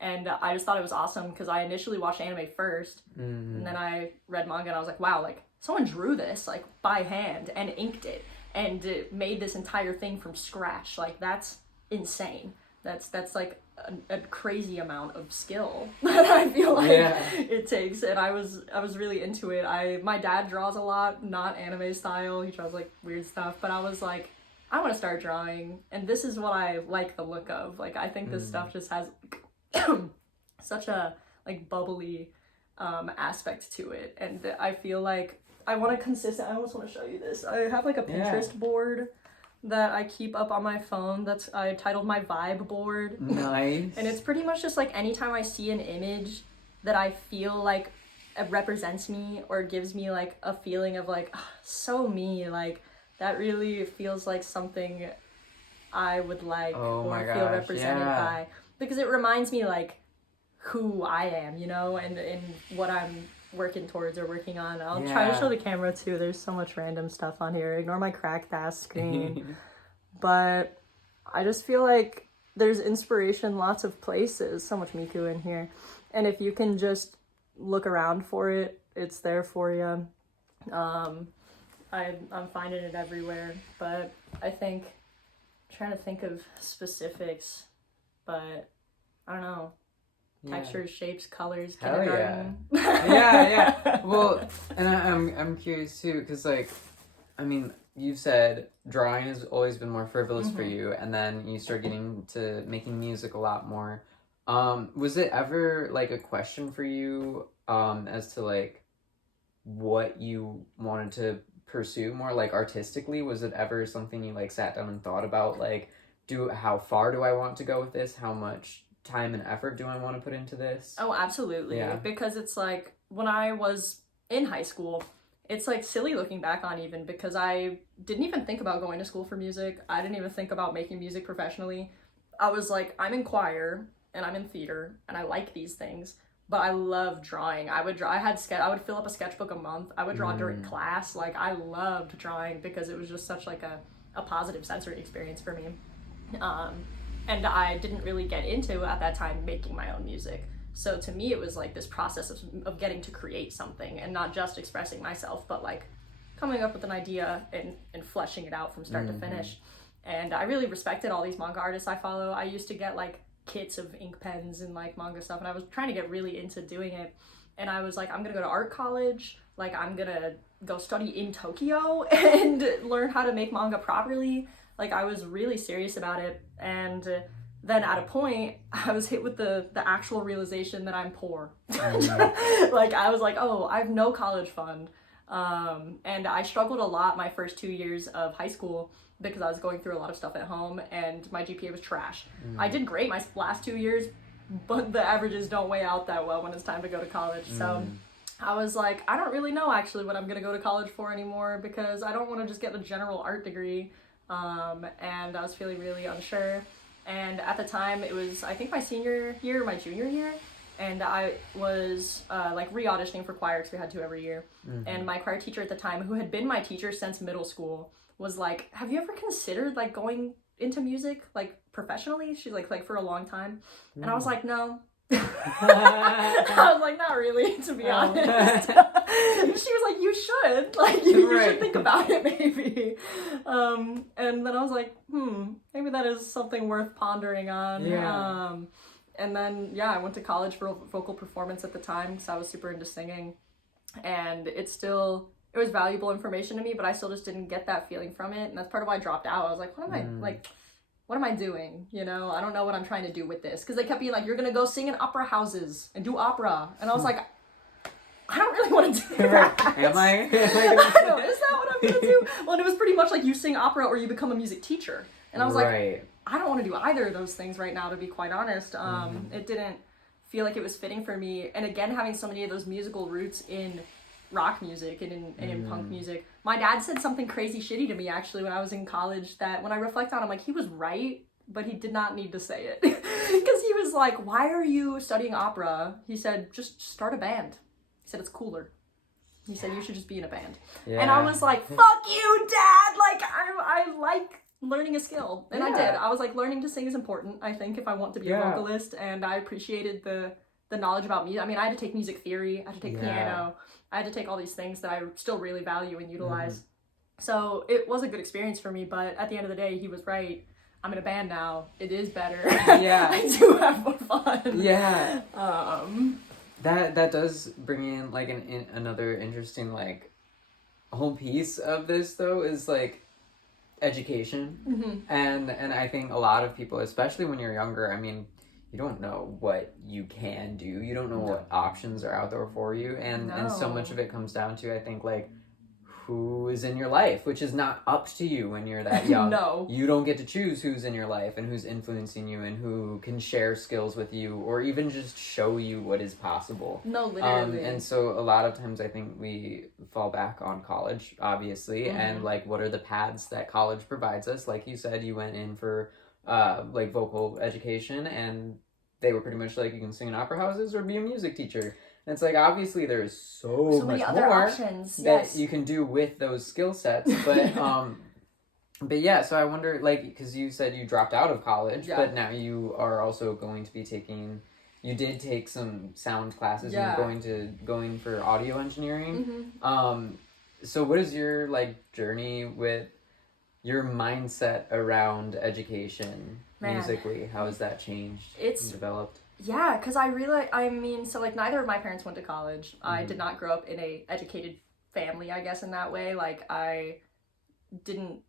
And I just thought it was awesome, because I initially watched anime first, and then I read manga, and I was like, wow, like someone drew this like by hand and inked it, and made this entire thing from scratch. Like, that's insane. That's like a crazy amount of skill that I feel like it takes, and I was really into it. My dad draws a lot, not anime style. He draws like weird stuff, but I was like, I want to start drawing, and this is what I like the look of. Like, I think this stuff just has such a like bubbly aspect to it, and I feel like I want to I almost want to show you this. I have like a Pinterest board that I keep up on my phone I titled my vibe board. Nice. And it's pretty much just like anytime I see an image that I feel like it represents me or gives me like a feeling of like, so me, like that really feels like something I would like or feel represented by, because it reminds me like who I am, you know, and what I'm working towards or working on. I'll try to show the camera too. There's so much random stuff on here. Ignore my cracked ass screen. But I just feel like there's inspiration lots of places. So much Miku in here. And if you can just look around for it, it's there for you. I'm finding it everywhere. But I'm trying to think of specifics, but I don't know. Textures, shapes, colors, kindergarten. Yeah. Well, and I'm curious too, because like, I mean, you've said drawing has always been more frivolous for you, and then you start getting to making music a lot more. Was it ever like a question for you as to like what you wanted to pursue more like artistically? Was it ever something you like sat down and thought about, like, how far do I want to go with this? How much time and effort do I want to put into this? Oh, absolutely. Yeah. Because it's like when I was in high school, it's like silly looking back on, even because I didn't even think about going to school for music. I didn't even think about making music professionally. I was like, I'm in choir and I'm in theater and I like these things, but I love drawing. I would fill up a sketchbook a month. I would draw during class. Like, I loved drawing because it was just such like a positive sensory experience for me. And I didn't really get into, at that time, making my own music. So to me, it was like this process of getting to create something and not just expressing myself, but like coming up with an idea and fleshing it out from start to finish. And I really respected all these manga artists I follow. I used to get like kits of ink pens and like manga stuff, and I was trying to get really into doing it. And I was like, I'm gonna go to art college. Like, I'm gonna go study in Tokyo and learn how to make manga properly. Like, I was really serious about it, and then at a point, I was hit with the actual realization that I'm poor. Like, I was like, oh, I have no college fund. And I struggled a lot my first 2 years of high school because I was going through a lot of stuff at home, and my GPA was trash. I did great my last 2 years, but the averages don't weigh out that well when it's time to go to college. So I was like, I don't really know actually what I'm going to go to college for anymore, because I don't want to just get a general art degree. And I was feeling really unsure, and at the time it was, I think, my senior year or my junior year, and I was like re-auditioning for choir because we had to every year. And my choir teacher at the time, who had been my teacher since middle school, was like, have you ever considered like going into music like professionally? She's like for a long time. And I was like, no. I was like, not really, to be honest. She was like, you should, like, you should think about it, maybe. And then I was like, maybe that is something worth pondering on. And then I went to college for vocal performance at the time because I was super into singing, and it was valuable information to me, but I still just didn't get that feeling from it, and that's part of why I dropped out. I was like, what am I doing? You know, I don't know what I'm trying to do with this. Because they kept being like, you're going to go sing in opera houses and do opera. And I was like, I don't really want to do that. Am I? I know, is that what I'm going to do? Well, and it was pretty much like you sing opera or you become a music teacher. And I was like, I don't want to do either of those things right now, to be quite honest. It didn't feel like it was fitting for me. And again, having so many of those musical roots in rock music and in punk music. My dad said something crazy shitty to me actually when I was in college that when I reflect on it, I'm like, he was right, but he did not need to say it. Because he was like, why are you studying opera? He said, just start a band. He said, it's cooler. He said, you should just be in a band. And I was like, fuck you, Dad! Like, I like learning a skill. And I did. I was like, learning to sing is important, I think, if I want to be a vocalist. And I appreciated the knowledge about music. I mean, I had to take music theory. I had to take piano. I had to take all these things that I still really value and utilize. So it was a good experience for me, but at the end of the day, he was right. I'm in a band now. It is better. Yeah. I do have more fun. Yeah. That does bring in like another interesting like whole piece of this though is like education. Mm-hmm. And I think a lot of people, especially when you're younger, I mean, you don't know what you can do. You don't know what options are out there for you. And so much of it comes down to, I think, like, who is in your life, which is not up to you when you're that young. No. You don't get to choose who's in your life and who's influencing you and who can share skills with you or even just show you what is possible. No, literally. And so a lot of times I think we fall back on college, obviously, and like what are the paths that college provides us? Like you said, you went in for like vocal education and they were pretty much like you can sing in opera houses or be a music teacher. And it's like, obviously, there's so much more options, that you can do with those skill sets. But yeah, so I wonder, like, because you said you dropped out of college, but now you are also going to be you did take some sound classes and you're going for audio engineering. So what is your, like, journey with your mindset around education musically? How has that changed and developed? Yeah, because so like neither of my parents went to college. I did not grow up in a educated family, I guess, in that way. Like I didn't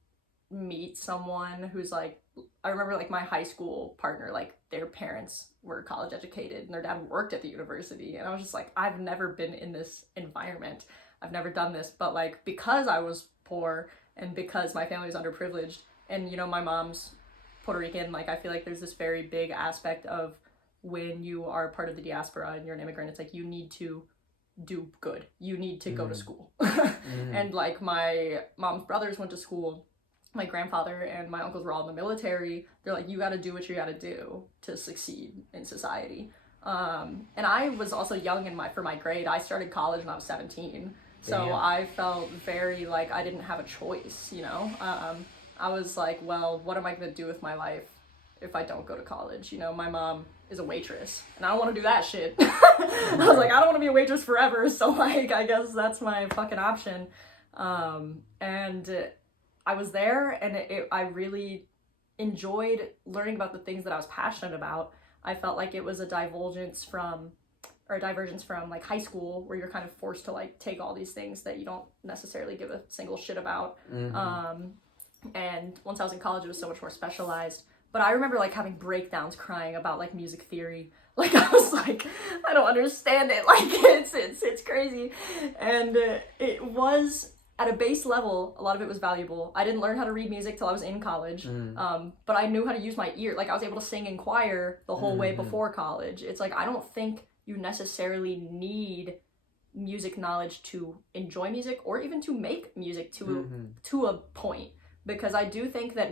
meet someone who's like, I remember like my high school partner, like their parents were college educated and their dad worked at the university. And I was just like, I've never been in this environment. I've never done this. But like, because I was poor and because my family was underprivileged and, you know, my mom's Puerto Rican, like I feel like there's this very big aspect of when you are part of the diaspora and you're an immigrant, it's like you need to do good. You need to go to school. And like my mom's brothers went to school. My grandfather and my uncles were all in the military. They're like, you got to do what you got to do to succeed in society. And I was also young for my grade. I started college when I was 17. So I felt very like I didn't have a choice, you know? I was like, well, what am I going to do with my life if I don't go to college? You know, my mom is a waitress and I don't want to do that shit. I was like, I don't want to be a waitress forever, so like I guess that's my fucking option. And I was there and I really enjoyed learning about the things that I was passionate about. I felt like it was a divergence from like high school where you're kind of forced to like take all these things that you don't necessarily give a single shit about. And once I was in college it was so much more specialized. But I remember like having breakdowns crying about like music theory. Like I was like, I don't understand it. Like it's crazy. And it was at a base level, a lot of it was valuable. I didn't learn how to read music till I was in college. But I knew how to use my ear. Like I was able to sing in choir the whole way before college. It's like, I don't think you necessarily need music knowledge to enjoy music or even to make music to a point. Because I do think that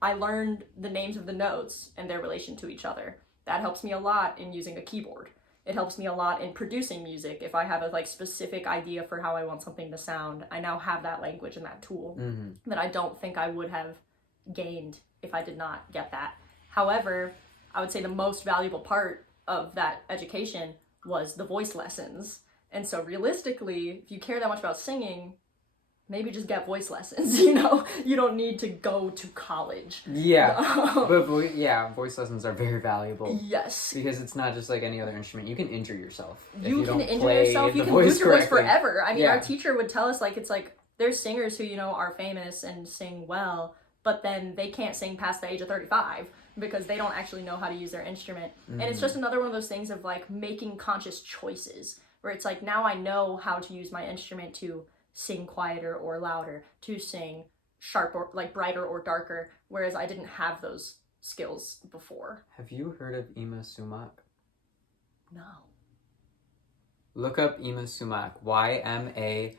I learned the names of the notes and their relation to each other. That helps me a lot in using a keyboard. It helps me a lot in producing music. If I have a like specific idea for how I want something to sound, I now have that language and that tool that I don't think I would have gained if I did not get that. However, I would say the most valuable part of that education was the voice lessons. And so realistically, if you care that much about singing, maybe just get voice lessons, you know? You don't need to go to college. Yeah. But voice lessons are very valuable. Yes. Because it's not just like any other instrument. You can injure yourself. You can lose your voice forever. I mean, our teacher would tell us, like, it's like, there's singers who, you know, are famous and sing well, but then they can't sing past the age of 35 because they don't actually know how to use their instrument. And it's just another one of those things of, like, making conscious choices, where it's like, now I know how to use my instrument to sing quieter or louder, to sing sharp or like brighter or darker, whereas I didn't have those skills before. Have you heard of Ima Sumac? No. Look up Ima Sumac, YMASUMAC.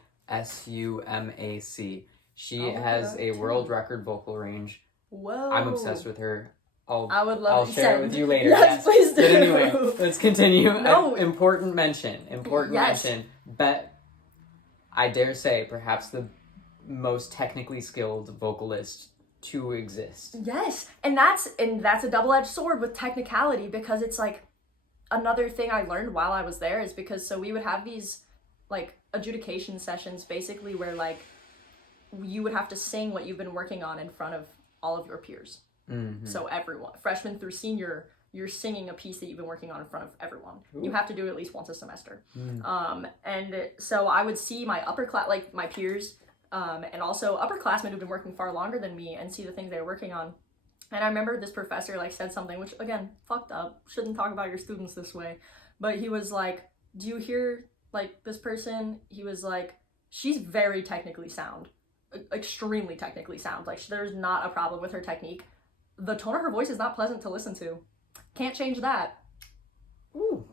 She has a world record vocal range. Whoa. I'm obsessed with her. I'll share it with you later. Yes, please do. But anyway, let's continue. No. Important mention. But I dare say, perhaps the most technically skilled vocalist to exist. Yes, and that's a double-edged sword with technicality, because it's like another thing I learned while I was there is because so we would have these like adjudication sessions basically where like you would have to sing what you've been working on in front of all of your peers. So everyone, freshman through senior, you're singing a piece that you've been working on in front of everyone. Ooh. You have to do it at least once a semester. And so I would see my upper class, like my peers, and also upperclassmen who've been working far longer than me, and see the things they were working on. And I remember this professor like said something, which again, fucked up. Shouldn't talk about your students this way. But he was like, do you hear like this person? He was like, she's very technically sound, extremely technically sound. Like there's not a problem with her technique. The tone of her voice is not pleasant to listen to. Can't change that. Ooh.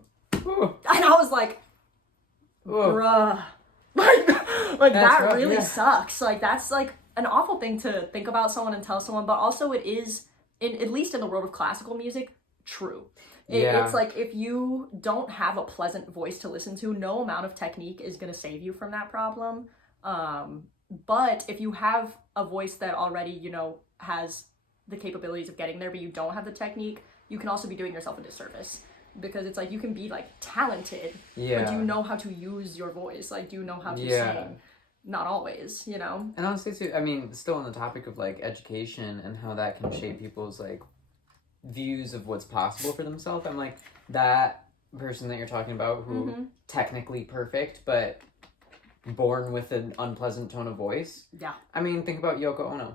Ooh. And I was like, bruh. like that really sucks. Like that's like an awful thing to think about someone and tell someone, but also it is, at least in the world of classical music, true. It's like if you don't have a pleasant voice to listen to, no amount of technique is going to save you from that problem. But if you have a voice that already, you know, has the capabilities of getting there, but you don't have the technique, you can also be doing yourself a disservice. Because it's like you can be like talented, but do you know how to use your voice? Like, do you know how to sing? Not always, you know? And honestly, too, I mean, still on the topic of like education and how that can shape people's like views of what's possible for themselves. I'm like, that person that you're talking about who technically perfect, but born with an unpleasant tone of voice. Yeah. I mean, think about Yoko Ono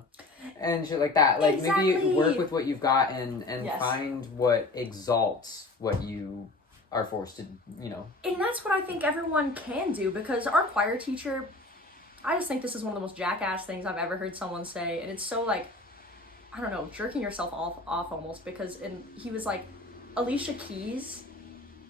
and shit like that. Like, maybe work with what you've got and find what exalts what you are forced to, you know. And that's what I think everyone can do, because our choir teacher, I just think this is one of the most jackass things I've ever heard someone say. And it's so like, I don't know, jerking yourself off almost, because he was like, Alicia Keys,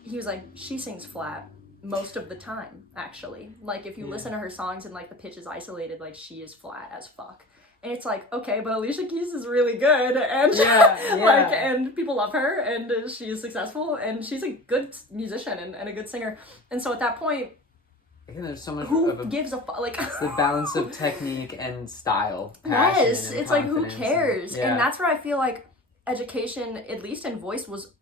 he was like, she sings flat most of the time, actually. Like, if you listen to her songs and like the pitch is isolated, like she is flat as fuck. And it's like, okay, but Alicia Keys is really good, and like, and people love her, and she is successful, and she's a good musician and a good singer. And so at that point, again, there's so much gives a fuck? Like, it's the balance of technique and style. Yes, it's like, who cares? And that's where I feel like education, at least in voice, was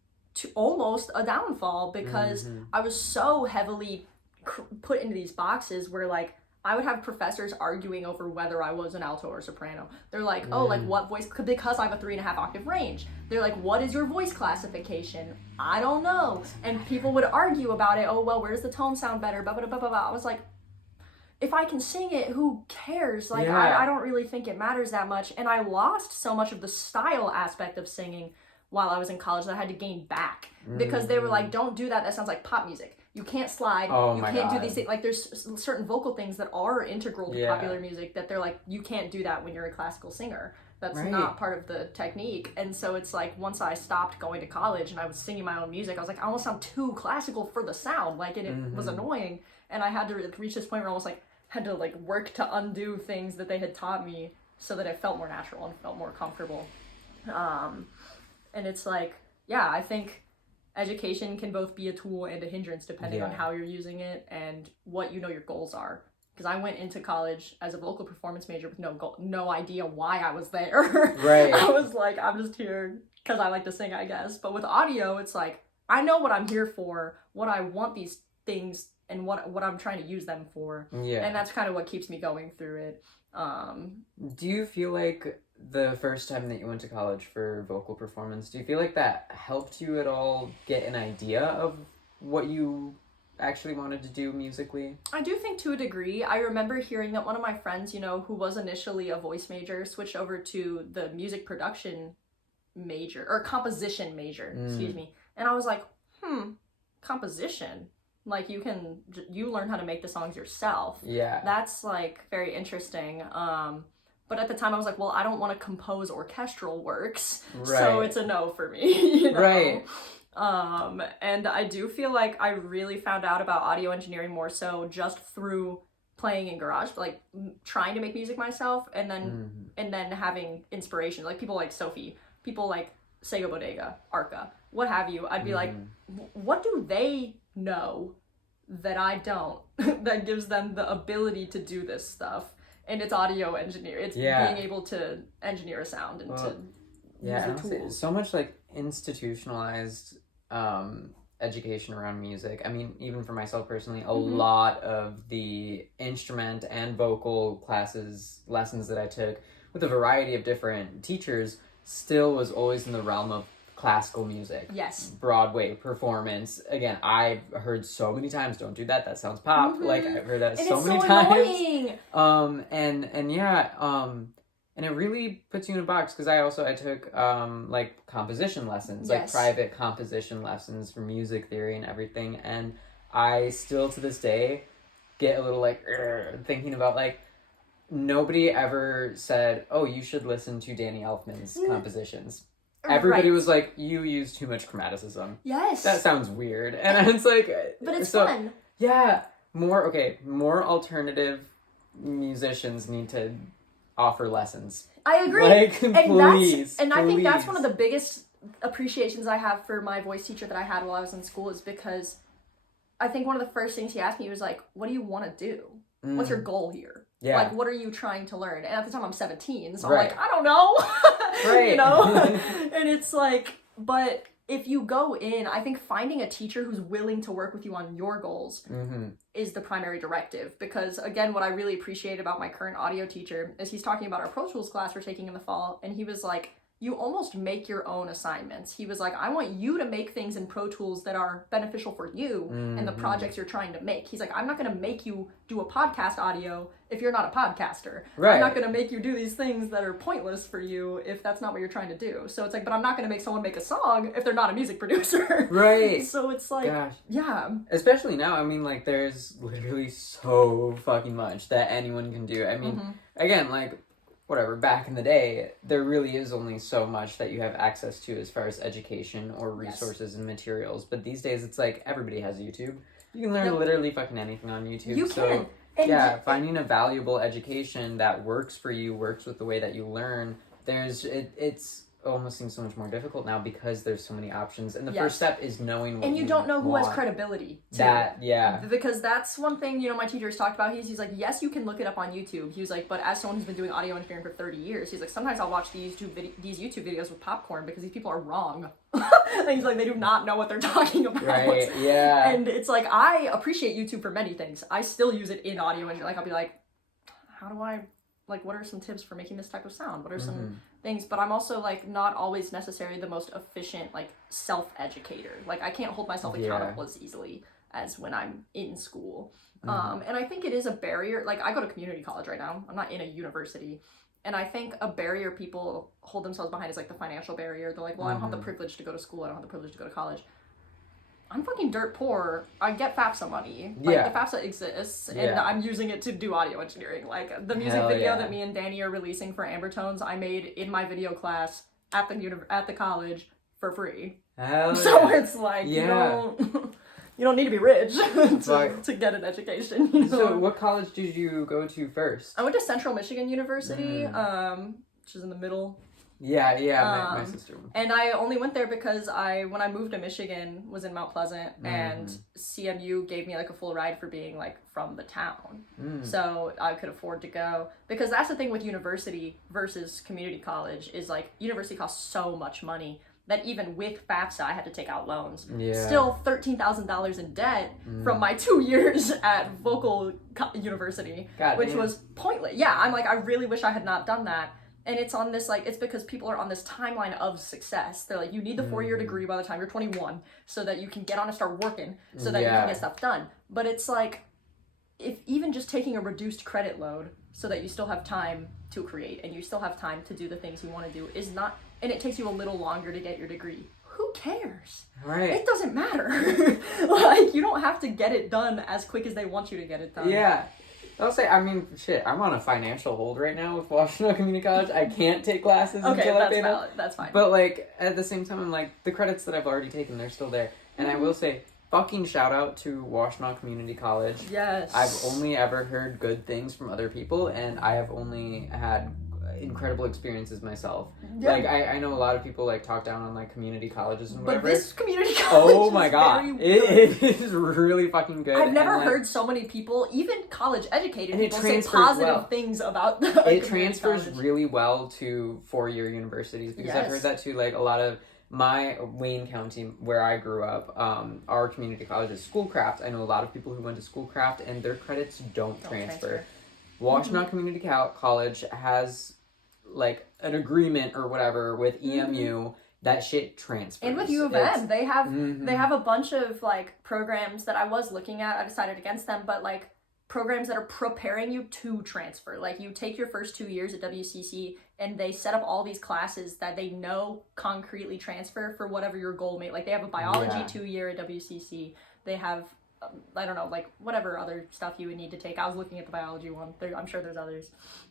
almost a downfall, because I was so heavily put into these boxes where like I would have professors arguing over whether I was an alto or soprano. They're like, oh, like what voice, because I have a 3.5 octave range. They're like, what is your voice classification? I don't know. And people would argue about it. Oh, well, where does the tone sound better? Blah, blah, blah, blah, blah. I was like, if I can sing it, who cares? Like, I don't really think it matters that much. And I lost so much of the style aspect of singing while I was in college that I had to gain back, because they were like, don't do that. That sounds like pop music. You can't slide. You can't do these things. Like, there's certain vocal things that are integral to popular music that they're like, you can't do that when you're a classical singer. That's not part of the technique. And so it's like, once I stopped going to college and I was singing my own music, I was like, I almost sound too classical for the sound. Like, and it was annoying. And I had to reach this point where I almost like had to like work to undo things that they had taught me so that I felt more natural and felt more comfortable. And it's like, I think education can both be a tool and a hindrance depending on how you're using it and what your goals are. Because I went into college as a vocal performance major with no idea why I was there. Right. I was like, I'm just here because I like to sing, I guess. But with audio, it's like, I know what I'm here for, what I want these things, and what I'm trying to use them for. Yeah. And that's kind of what keeps me going through it. Do you feel like the first time that you went to college for vocal performance, do you feel like that helped you at all get an idea of what you actually wanted to do musically? I do think to a degree. I remember hearing that one of my friends, who was initially a voice major, switched over to the music production major, or composition major, excuse me. And I was like, composition? Like, you learn how to make the songs yourself. Yeah. That's, like, very interesting. But at the time I was like, well, I don't want to compose orchestral works. Right. So it's a no for me, Right. And I do feel like I really found out about audio engineering more so just through playing in garage, like trying to make music myself, and then having inspiration. Like people like Sophie, people like Sega Bodega, Arca, what have you. I'd be like, what do they know that I don't that gives them the ability to do this stuff? And it's audio engineer. It's being able to engineer a sound and to use the tools. So much like institutionalized education around music. I mean, even for myself personally, a lot of the instrument and vocal lessons that I took with a variety of different teachers still was always in the realm of classical music. Yes. Broadway performance. Again, I've heard so many times, don't do that, that sounds pop. Like, I've heard that so many times. Annoying. And it really puts you in a box, because I took like composition lessons, like private composition lessons for music theory and everything, and I still to this day get a little like thinking about like, nobody ever said, oh, you should listen to Danny Elfman's compositions. Everybody was like, you use too much chromaticism. Yes. That sounds weird. And it's like, but it's fun. Yeah. More alternative musicians need to offer lessons. I agree. Like, please. I think that's one of the biggest appreciations I have for my voice teacher that I had while I was in school, is because I think one of the first things he asked me was like, what do you want to do? What's your goal here? Yeah. Like, what are you trying to learn? And at the time I'm 17, so I'm like, I don't know. Right. You know? And it's like, but if you go in, I think finding a teacher who's willing to work with you on your goals is the primary directive. Because again, what I really appreciate about my current audio teacher is he's talking about our Pro Tools class we're taking in the fall, and he was like, you almost make your own assignments. He was like, I want you to make things in Pro Tools that are beneficial for you and the projects you're trying to make. He's like, I'm not going to make you do a podcast audio if you're not a podcaster. Right. I'm not going to make you do these things that are pointless for you if that's not what you're trying to do. So it's like, but I'm not going to make someone make a song if they're not a music producer. Right. So it's like, yeah. Especially now, I mean, like, there's literally so fucking much that anyone can do. I mean, again, like, whatever, back in the day, there really is only so much that you have access to as far as education or resources and materials. But these days, it's like, everybody has YouTube. You can learn literally fucking anything on YouTube. You can. And finding a valuable education that works for you, works with the way that you learn, it's almost seems so much more difficult now because there's so many options. And the first step is knowing what and you don't know who has credibility too. Because that's one thing, you know, my teacher's talked about. He's like, yes, you can look it up on YouTube. He was like, but as someone who's been doing audio engineering for 30 years, he's like, sometimes I'll watch these YouTube videos with popcorn because these people are wrong. And he's like, they do not know what they're talking about. Right, yeah. And it's like, I appreciate YouTube for many things. I still use it in audio, and like, I'll be like, how do I, like, what are some tips for making this type of sound? What are some things? But I'm also, like, not always necessarily the most efficient, like, self-educator. Like, I can't hold myself accountable as easily as when I'm in school. And I think it is a barrier. Like, I go to community college right now. I'm not in a university. And I think a barrier people hold themselves behind is, like, the financial barrier. They're like, well, I don't have the privilege to go to school. I don't have the privilege to go to college. I'm fucking dirt poor. I get FAFSA money. Like, the FAFSA exists, and I'm using it to do audio engineering. Like, the music video that me and Danny are releasing for Amber Tones, I made in my video class at the college for free. So it's like, you don't need to be rich to get an education. You know? So what college did you go to first? I went to Central Michigan University, which is in the middle. My sister. And I only went there because when I moved to Michigan, was in Mount Pleasant, and CMU gave me like a full ride for being like from the town. So I could afford to go, because that's the thing with university versus community college is like university costs so much money that even with FAFSA I had to take out loans. Still $13,000 in debt from my 2 years at vocal university, which was pointless. I'm like, I really wish I had not done that. And it's on this, like, it's because people are on this timeline of success. They're like, you need the 4-year degree by the time you're 21 so that you can get on and start working so that you can get stuff done. But it's like, if even just taking a reduced credit load so that you still have time to create and you still have time to do the things you want to do is not, and it takes you a little longer to get your degree. Who cares? Right. It doesn't matter. Like, you don't have to get it done as quick as they want you to get it done. Yeah. I'll say, I mean, shit, I'm on a financial hold right now with Washtenaw Community College. I can't take classes until I pay them. Valid. That's fine. But, like, at the same time, I'm like, the credits that I've already taken, they're still there. And I will say, fucking shout out to Washtenaw Community College. Yes. I've only ever heard good things from other people, and I have only had incredible experiences myself. Like, I know a lot of people, like, talk down on, like, community colleges and whatever. But this community college my god, it is really fucking good. I've never heard so many people, even college-educated people, say positive things about the It transfers really well to 4-year universities, because I've heard that too, like, a lot of my Wayne County, where I grew up, our community college is Schoolcraft. I know a lot of people who went to Schoolcraft, and their credits don't transfer. Washtenaw Community College has like an agreement or whatever with EMU. That shit transfers. And with U of M, they have a bunch of like programs that I was looking at. I decided against them, but like programs that are preparing you to transfer. Like you take your first 2 years at WCC and they set up all these classes that they know concretely transfer for whatever your goal may. Like they have a biology 2 year at WCC. They have I don't know, like whatever other stuff you would need to take. I was looking at the biology one. I'm sure there's others,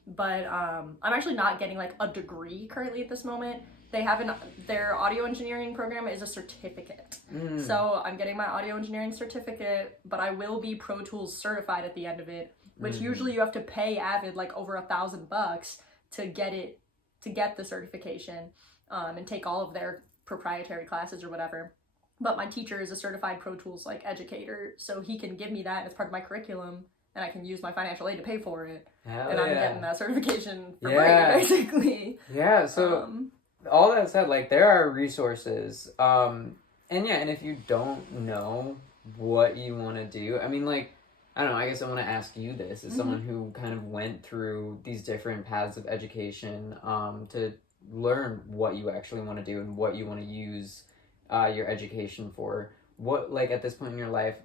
but I'm actually not getting like a degree currently at this moment. They have their audio engineering program is a certificate. So I'm getting my audio engineering certificate, but I will be Pro Tools certified at the end of it, which usually you have to pay Avid like over $1,000 to get the certification, and take all of their proprietary classes or whatever. But my teacher is a certified Pro Tools like educator, so he can give me that as part of my curriculum, and I can use my financial aid to pay for it. Hell and yeah. I'm getting that certification for free, basically. Yeah, so all that said, like, there are resources. And if you don't know what you want to do, I mean, like, I don't know, I guess I want to ask you this, as someone who kind of went through these different paths of education, to learn what you actually want to do and what you want to use your education for. What, like, at this point in your life,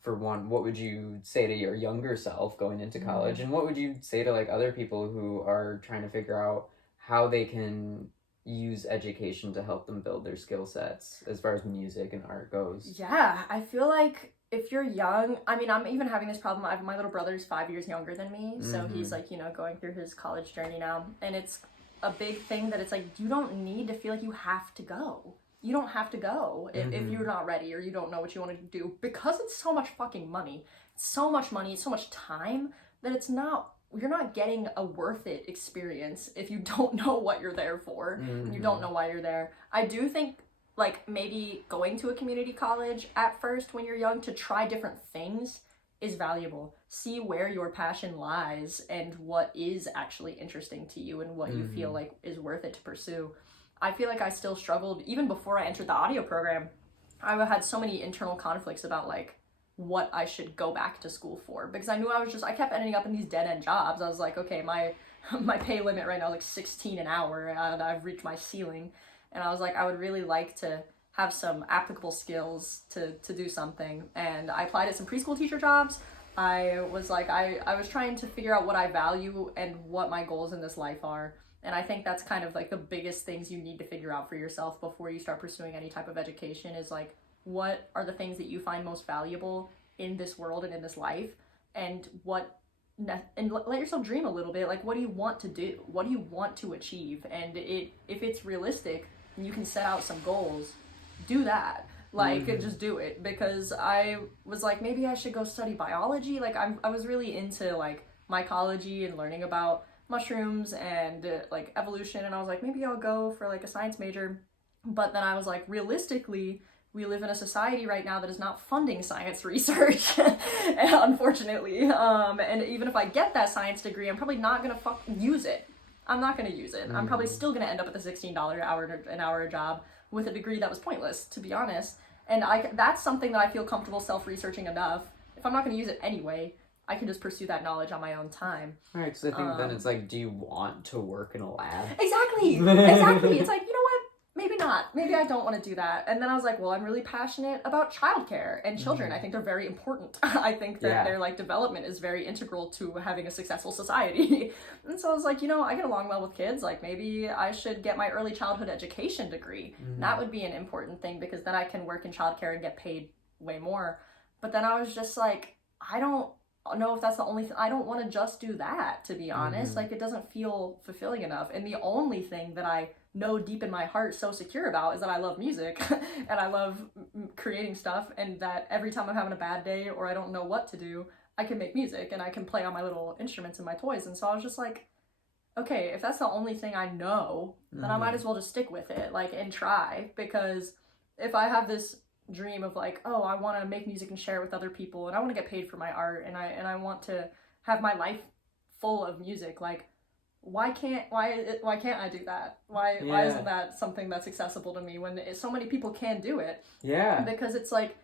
for one, what would you say to your younger self going into college? And what would you say to, like, other people who are trying to figure out how they can use education to help them build their skill sets as far as music and art goes? Yeah, I feel like if you're young, I mean, I'm even having this problem. My little brother's 5 years younger than me, so he's like, going through his college journey now, and it's a big thing that it's like, you don't need to feel like you have to go. You don't have to go if you're not ready or you don't know what you want to do, because it's so much fucking money. It's so much money, it's so much time that you're not getting a worth it experience if you don't know what you're there for. You don't know why you're there. I do think like maybe going to a community college at first when you're young to try different things is valuable. See where your passion lies and what is actually interesting to you and what you feel like is worth it to pursue. I feel like I still struggled even before I entered the audio program. I had so many internal conflicts about like what I should go back to school for, because I knew I kept ending up in these dead-end jobs. I was like, okay, my pay limit right now is like $16 an hour, and I've reached my ceiling. And I was like, I would really like to have some applicable skills to do something. And I applied at some preschool teacher jobs. I was like, I was trying to figure out what I value and what my goals in this life are. And I think that's kind of like the biggest things you need to figure out for yourself before you start pursuing any type of education is like, what are the things that you find most valuable in this world and in this life, and let yourself dream a little bit. Like, what do you want to do? What do you want to achieve? And if it's realistic and you can set out some goals, do that. Like, just do it. Because I was like, maybe I should go study biology. Like, I was really into like mycology and learning about mushrooms and like evolution, and I was like, maybe I'll go for like a science major. But then I was like, realistically, we live in a society right now that is not funding science research, unfortunately. And even if I get that science degree, I'm probably not gonna use it. I'm not gonna use it. I'm probably still gonna end up with a $16 an hour job with a degree that was pointless, to be honest. And that's something that I feel comfortable self-researching enough. If I'm not gonna use it anyway, I can just pursue that knowledge on my own time. All right, so I think then it's like, do you want to work in a lab? Exactly. It's like, you know what? Maybe not. Maybe I don't want to do that. And then I was like, well, I'm really passionate about childcare and children. I think they're very important. I think that their like development is very integral to having a successful society. And so I was like, I get along well with kids. Like, maybe I should get my early childhood education degree. That would be an important thing, because then I can work in childcare and get paid way more. But then I was just like, I don't know if that's the only thing. I don't want to just do that, to be honest. Like, it doesn't feel fulfilling enough. And the only thing that I know deep in my heart so secure about is that I love music and I love creating stuff, and that every time I'm having a bad day or I don't know what to do, I can make music and I can play on my little instruments and my toys. And so I was just like, okay, if that's the only thing I know, then I might as well just stick with it, like, and try. Because if I have this dream of like, oh, I want to make music and share it with other people, and I want to get paid for my art, and I want to have my life full of music, like, why can't I do that? Why isn't that something that's accessible to me when so many people can do it? Yeah. Because it's like,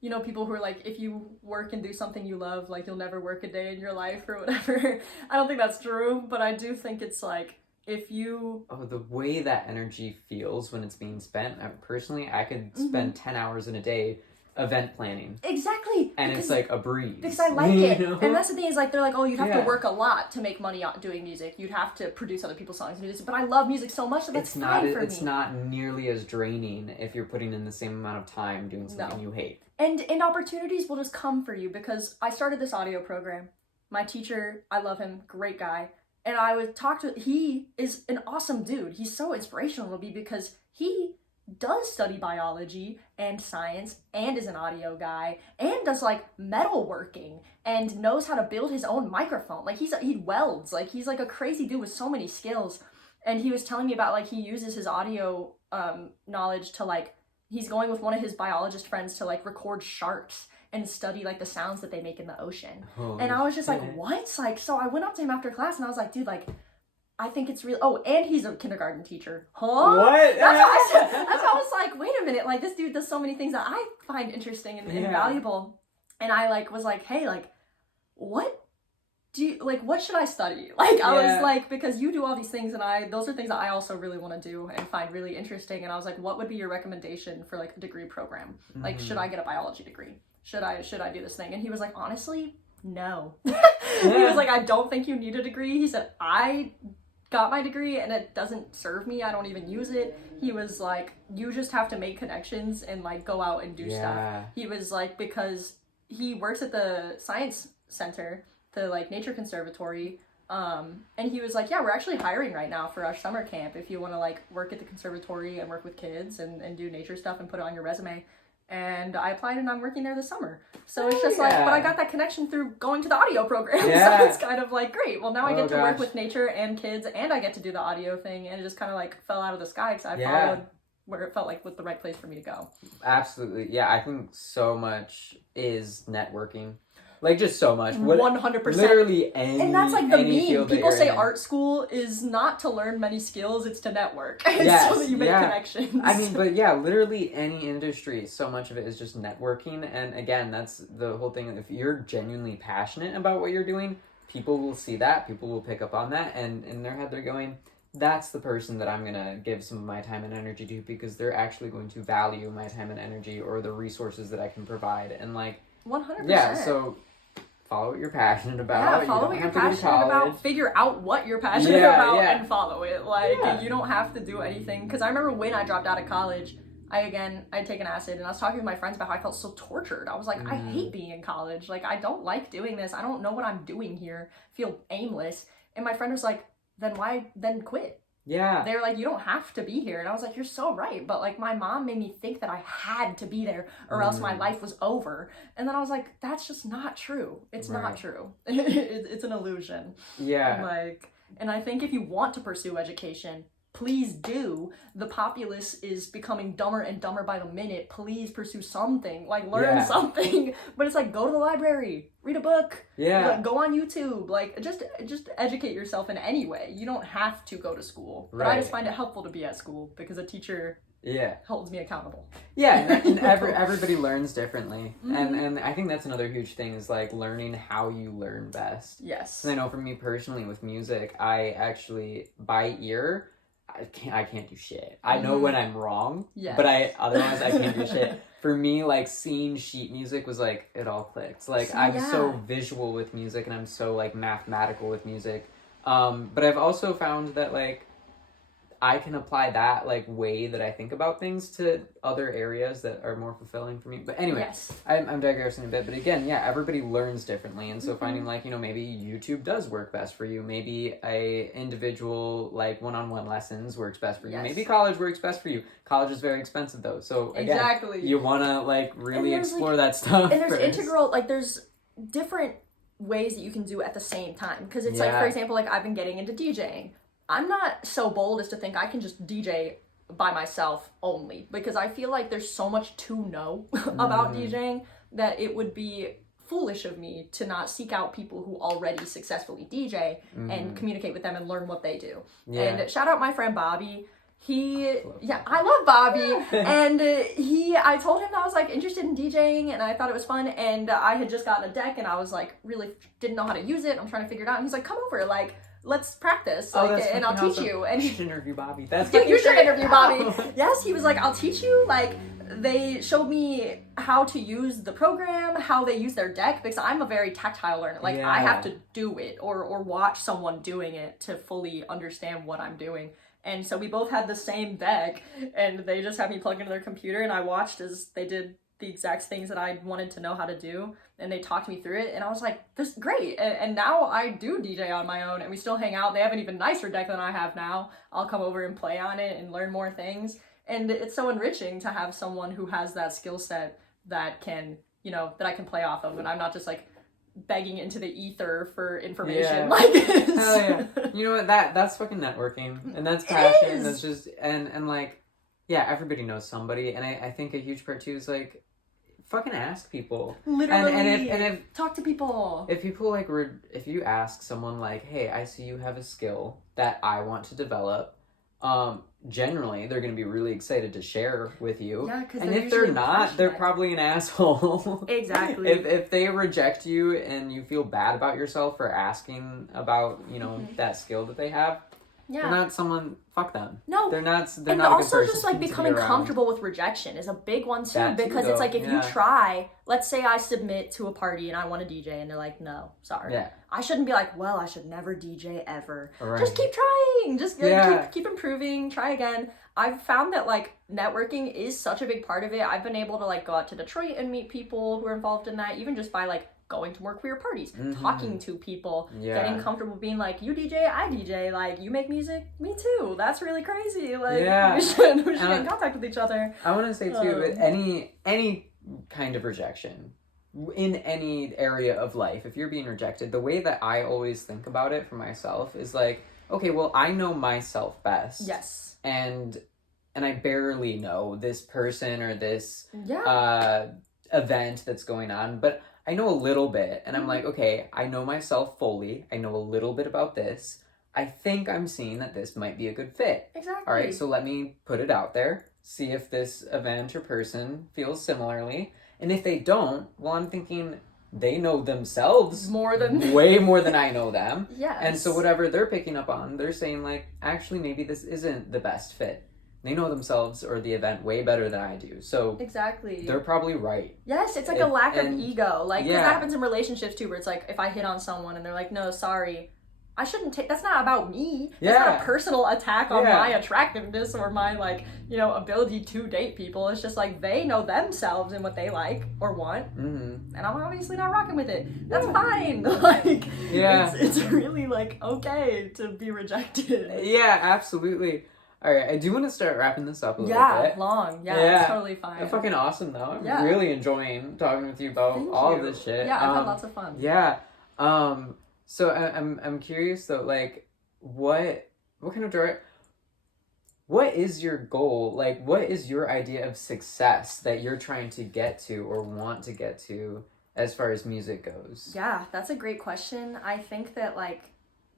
you know, people who are like, if you work and do something you love, like you'll never work a day in your life or whatever. I don't think that's true, but I do think it's like, if you... Oh, the way that energy feels when it's being spent. Personally, I could spend 10 hours in a day event planning. Exactly. And it's like a breeze. Because I like it. You know? And that's the thing is like, they're like, oh, you'd have to work a lot to make money doing music. You'd have to produce other people's songs and do this. But I love music so much that that's fine for me. It's not nearly as draining if you're putting in the same amount of time doing something you hate. And opportunities will just come for you because I started this audio program. My teacher, I love him, great guy. And I would talk to, he is an awesome dude. He's so inspirational to me because he does study biology and science and is an audio guy and does like metalworking and knows how to build his own microphone. Like he welds, like he's like a crazy dude with so many skills. And he was telling me about like he uses his audio knowledge to like, he's going with one of his biologist friends to like record sharks and study like the sounds that they make in the ocean. And I was just like, what? Like, so I went up to him after class and I was like, dude, like, I think it's real. Oh, and he's a kindergarten teacher. Huh? What? That's why I was like, wait a minute. Like, this dude does so many things that I find interesting and valuable. And I like was like, hey, like, what should I study? Like, I was like, because you do all these things and those are things that I also really want to do and find really interesting. And I was like, what would be your recommendation for like a degree program? Like, should I get a biology degree? Should I do this thing? And he was like, honestly, no. He was like, I don't think you need a degree. He said, I got my degree and it doesn't serve me. I don't even use it. He was like, you just have to make connections and like go out and do stuff. He was like, because he works at the science center, the like nature conservatory. And he was like, yeah, we're actually hiring right now for our summer camp. If you want to like work at the conservatory and work with kids and do nature stuff and put it on your resume. And I applied and I'm working there this summer. So it's just like, but I got that connection through going to the audio program. So it's kind of like, great. Well, now I get to work with nature and kids and I get to do the audio thing. And it just kind of like fell out of the sky because I followed where it felt like was the right place for me to go. Absolutely. Yeah, I think so much is networking. Like, just so much. 100%. Literally any And that's like the meme. People say in. art school is not to learn many skills, it's to network. Yes, so that you make connections. I mean, but yeah, literally any industry, so much of it is just networking. And again, that's the whole thing. If you're genuinely passionate about what you're doing, people will see that. People will pick up on that. And in their head, they're going, that's the person that I'm going to give some of my time and energy to because they're actually going to value my time and energy or the resources that I can provide. And like, 100%. Yeah, so follow what you're passionate about. Yeah, follow what you're passionate about. Figure out what you're passionate about and follow it. Like, you don't have to do anything. Because I remember when I dropped out of college, I'd taken acid, and I was talking with my friends about how I felt so tortured. I was like, I hate being in college. Like, I don't like doing this. I don't know what I'm doing here. I feel aimless. And my friend was like, then quit. Yeah. They were like, you don't have to be here. And I was like, you're so right. But like, my mom made me think that I had to be there or else my life was over. And then I was like, that's just not true. It's not true. It's an illusion. Yeah. And I think if you want to pursue education, please do. The populace is becoming dumber and dumber by the minute. Please pursue something. Like, learn something. But it's like, go to the library. Read a book. Yeah. Go on YouTube. Like, just educate yourself in any way. You don't have to go to school. But I just find it helpful to be at school because a teacher holds me accountable. Yeah, and everybody learns differently. And I think that's another huge thing is like learning how you learn best. Yes. And I know for me personally with music, I actually, by ear, I can't do shit. I know when I'm wrong, but otherwise I can't do shit. For me, like, seeing sheet music was like, it all clicked. Like, I'm so visual with music and I'm so like mathematical with music. But I've also found that like I can apply that like way that I think about things to other areas that are more fulfilling for me. But anyway, I'm digressing a bit. But again, everybody learns differently. And so finding like, maybe YouTube does work best for you. Maybe a individual like one-on-one lessons works best for you. Maybe college works best for you. College is very expensive though. So again, you want to like really explore that stuff. And there's there's different ways that you can do at the same time. Because it's like, for example, like I've been getting into DJing. I'm not so bold as to think I can just DJ by myself only because I feel like there's so much to know about DJing that it would be foolish of me to not seek out people who already successfully DJ and communicate with them and learn what they do. And shout out my friend Bobby. I love Bobby. And I told him that I was like interested in DJing and I thought it was fun, and I had just gotten a deck and I was like really didn't know how to use it. I'm trying to figure it out. And he's like, come over, like, let's practice, like, and I'll teach you. And you should interview Bobby. You should interview Bobby. Yes, he was like, I'll teach you. Like, they showed me how to use the program, how they use their deck, because I'm a very tactile learner. Like, I have to do it or watch someone doing it to fully understand what I'm doing. And so we both had the same deck, and they just had me plug into their computer, and I watched as they did the exact things that I wanted to know how to do, and they talked me through it, and I was like, this is great. And now I do DJ on my own, and we still hang out. They have an even nicer deck than I have now. I'll come over and play on it and learn more things, and it's so enriching to have someone who has that skill set that can, you know, that I can play off of, and I'm not just like begging into the ether for information. Like, hell yeah. You know what, that's fucking networking, and that's passion. That's just and like, yeah, everybody knows somebody, and I think a huge part too is like, fucking ask people. Literally. And if talk to people. If people like if you ask someone like, hey, I see you have a skill that I want to develop, generally they're going to be really excited to share with you. Yeah, because and if they're not, they're probably an asshole. Exactly. If they reject you and you feel bad about yourself for asking about, you know, that skill that they have, they're not someone. Fuck them. No, they're not. And not also a good person just like becoming comfortable with rejection is a big one too. That because too, it's like if yeah. you try, let's say I submit to a party and I want to DJ, and they're like, no, sorry. Yeah. I shouldn't be like, well, I should never DJ ever. Right. Just keep trying. Just keep improving. Try again. I've found that like networking is such a big part of it. I've been able to like go out to Detroit and meet people who are involved in that, even just by like going to more queer parties, talking to people, getting comfortable being like, you DJ, I DJ, like, you make music, me too. That's really crazy. Like, we should get in contact with each other. I want to say too, with any kind of rejection in any area of life, if you're being rejected, the way that I always think about it for myself is like, okay, well, I know myself best. Yes. And I barely know this person or this event that's going on, but I know a little bit, and I'm like, okay, I know myself fully. I know a little bit about this. I think I'm seeing that this might be a good fit. Exactly. All right, so let me put it out there, see if this event or person feels similarly. And if they don't, well, I'm thinking they know themselves way more than I know them. Yes. And so whatever they're picking up on, they're saying like, actually, maybe this isn't the best fit. They know themselves or the event way better than I do. So exactly, they're probably right. Yes, it's like a lack of ego. Like, because that happens in relationships too, where it's like, if I hit on someone and they're like, no, sorry, I shouldn't take, that's not about me. It's not a personal attack on my attractiveness or my, like, you know, ability to date people. It's just like, they know themselves and what they like or want. And I'm obviously not rocking with it. That's fine. Like, it's really, like, okay to be rejected. Yeah, absolutely. All right, I do want to start wrapping this up a little bit. Yeah, long. Yeah, it's totally fine. It's fucking awesome, though. I'm really enjoying talking with you about all of this shit. Yeah, I've had lots of fun. Yeah. So I'm curious though, like, what kind of what is your goal? Like, what is your idea of success that you're trying to get to or want to get to as far as music goes? Yeah, that's a great question. I think that like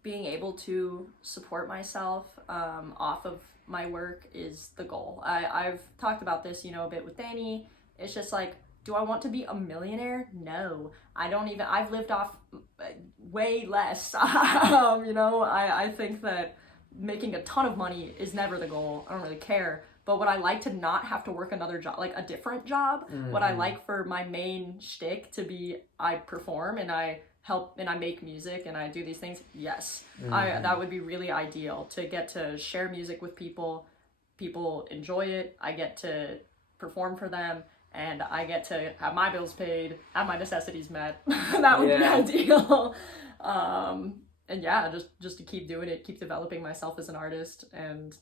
being able to support myself off of my work is the goal. I've talked about this, you know, a bit with Danny. It's just like, do I want to be a millionaire? No, I don't even, I've lived off way less. You know, I think that making a ton of money is never the goal. I don't really care. But what I like to not have to work another job, like a different job, what I like for my main shtick to be, I perform and I help and I make music and I do these things. Yes, that would be really ideal, to get to share music with people. People enjoy it. I get to perform for them. And I get to have my bills paid, have my necessities met. That would be ideal. And yeah, just to keep doing it, keep developing myself as an artist and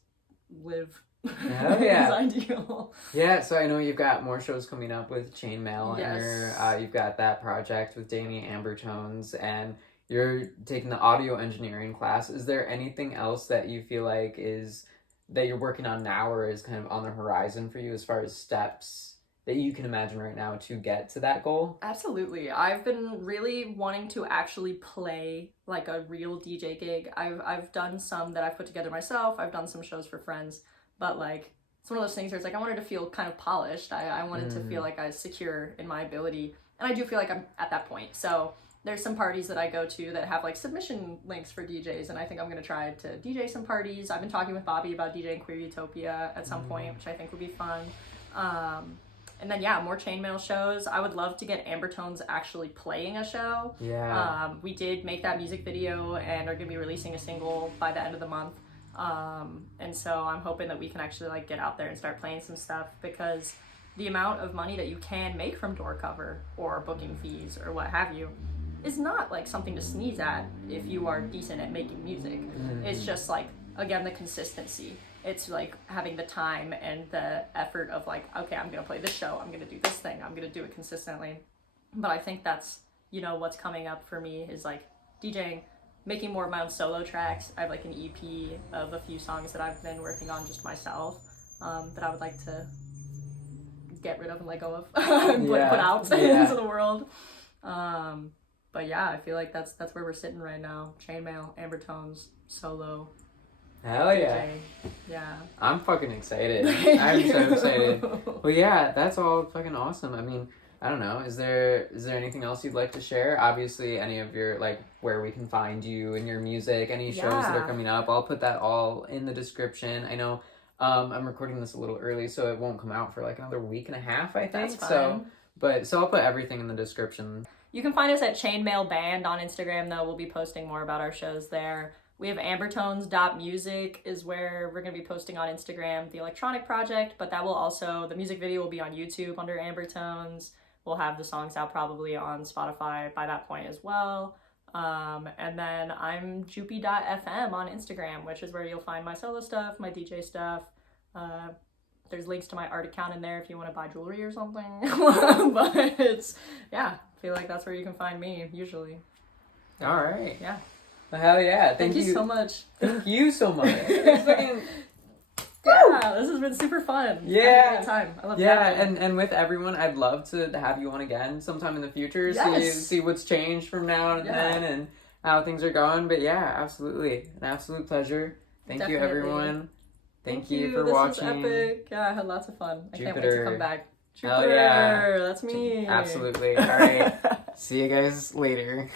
live is ideal. Yeah, so I know you've got more shows coming up with Chainmail, and you've got that project with Danny Ambertones, and you're taking the audio engineering class. Is there anything else that you feel like that you're working on now or is kind of on the horizon for you as far as steps that you can imagine right now to get to that goal? Absolutely. I've been really wanting to actually play like a real DJ gig. I've done some that I've put together myself. I've done some shows for friends, but like it's one of those things where it's like I wanted to feel kind of polished. I wanted to feel like I was secure in my ability, and I do feel like I'm at that point. So there's some parties that I go to that have like submission links for DJs, and I think I'm gonna try to DJ some parties. I've been talking with Bobby about DJing Queer Utopia at some point, which I think would be fun. And then yeah, more chainmail shows. I would love to get Ambertones actually playing a show. Yeah. We did make that music video and are gonna be releasing a single by the end of the month. And so I'm hoping that we can actually like get out there and start playing some stuff, because the amount of money that you can make from door cover or booking fees or what have you is not like something to sneeze at if you are decent at making music. It's just like, again, the consistency. It's like having the time and the effort of like, okay, I'm gonna play this show, I'm gonna do this thing, I'm gonna do it consistently. But I think that's, you know, what's coming up for me is like DJing, making more of my own solo tracks. I have like an EP of a few songs that I've been working on just myself, that I would like to get rid of and let go of and put out into the world. But yeah, I feel like that's where we're sitting right now. Chainmail, Ambertones, solo. Hell yeah. DJ. Yeah. I'm fucking excited. I'm so excited. Well, yeah, that's all fucking awesome. I mean, I don't know. Is there anything else you'd like to share? Obviously, any of your, like, where we can find you and your music, any shows that are coming up. I'll put that all in the description. I know I'm recording this a little early, so it won't come out for, like, another week and a half, I think. That's fine. So I'll put everything in the description. You can find us at Chainmail Band on Instagram, though. We'll be posting more about our shows there. We have ambertones.music is where we're going to be posting on Instagram, the electronic project, but that will also, the music video will be on YouTube under Ambertones. We'll have the songs out probably on Spotify by that point as well. And then I'm joopy.fm on Instagram, which is where you'll find my solo stuff, my DJ stuff. There's links to my art account in there if you want to buy jewelry or something. But it's, yeah, I feel like that's where you can find me usually. All right. Yeah. Hell yeah. Thank you so much. Thank you so much. Yeah, this has been super fun. Yeah. I had a great time. I love that. And with everyone, I'd love to have you on again sometime in the future. Yes. See what's changed from now and then and how things are going. But yeah, absolutely. An absolute pleasure. Thank you, everyone. Thank you for watching. This was epic. Yeah, I had lots of fun. Jupiter. I can't wait to come back. Jupiter. Hell yeah. That's me. Absolutely. All right. See you guys later.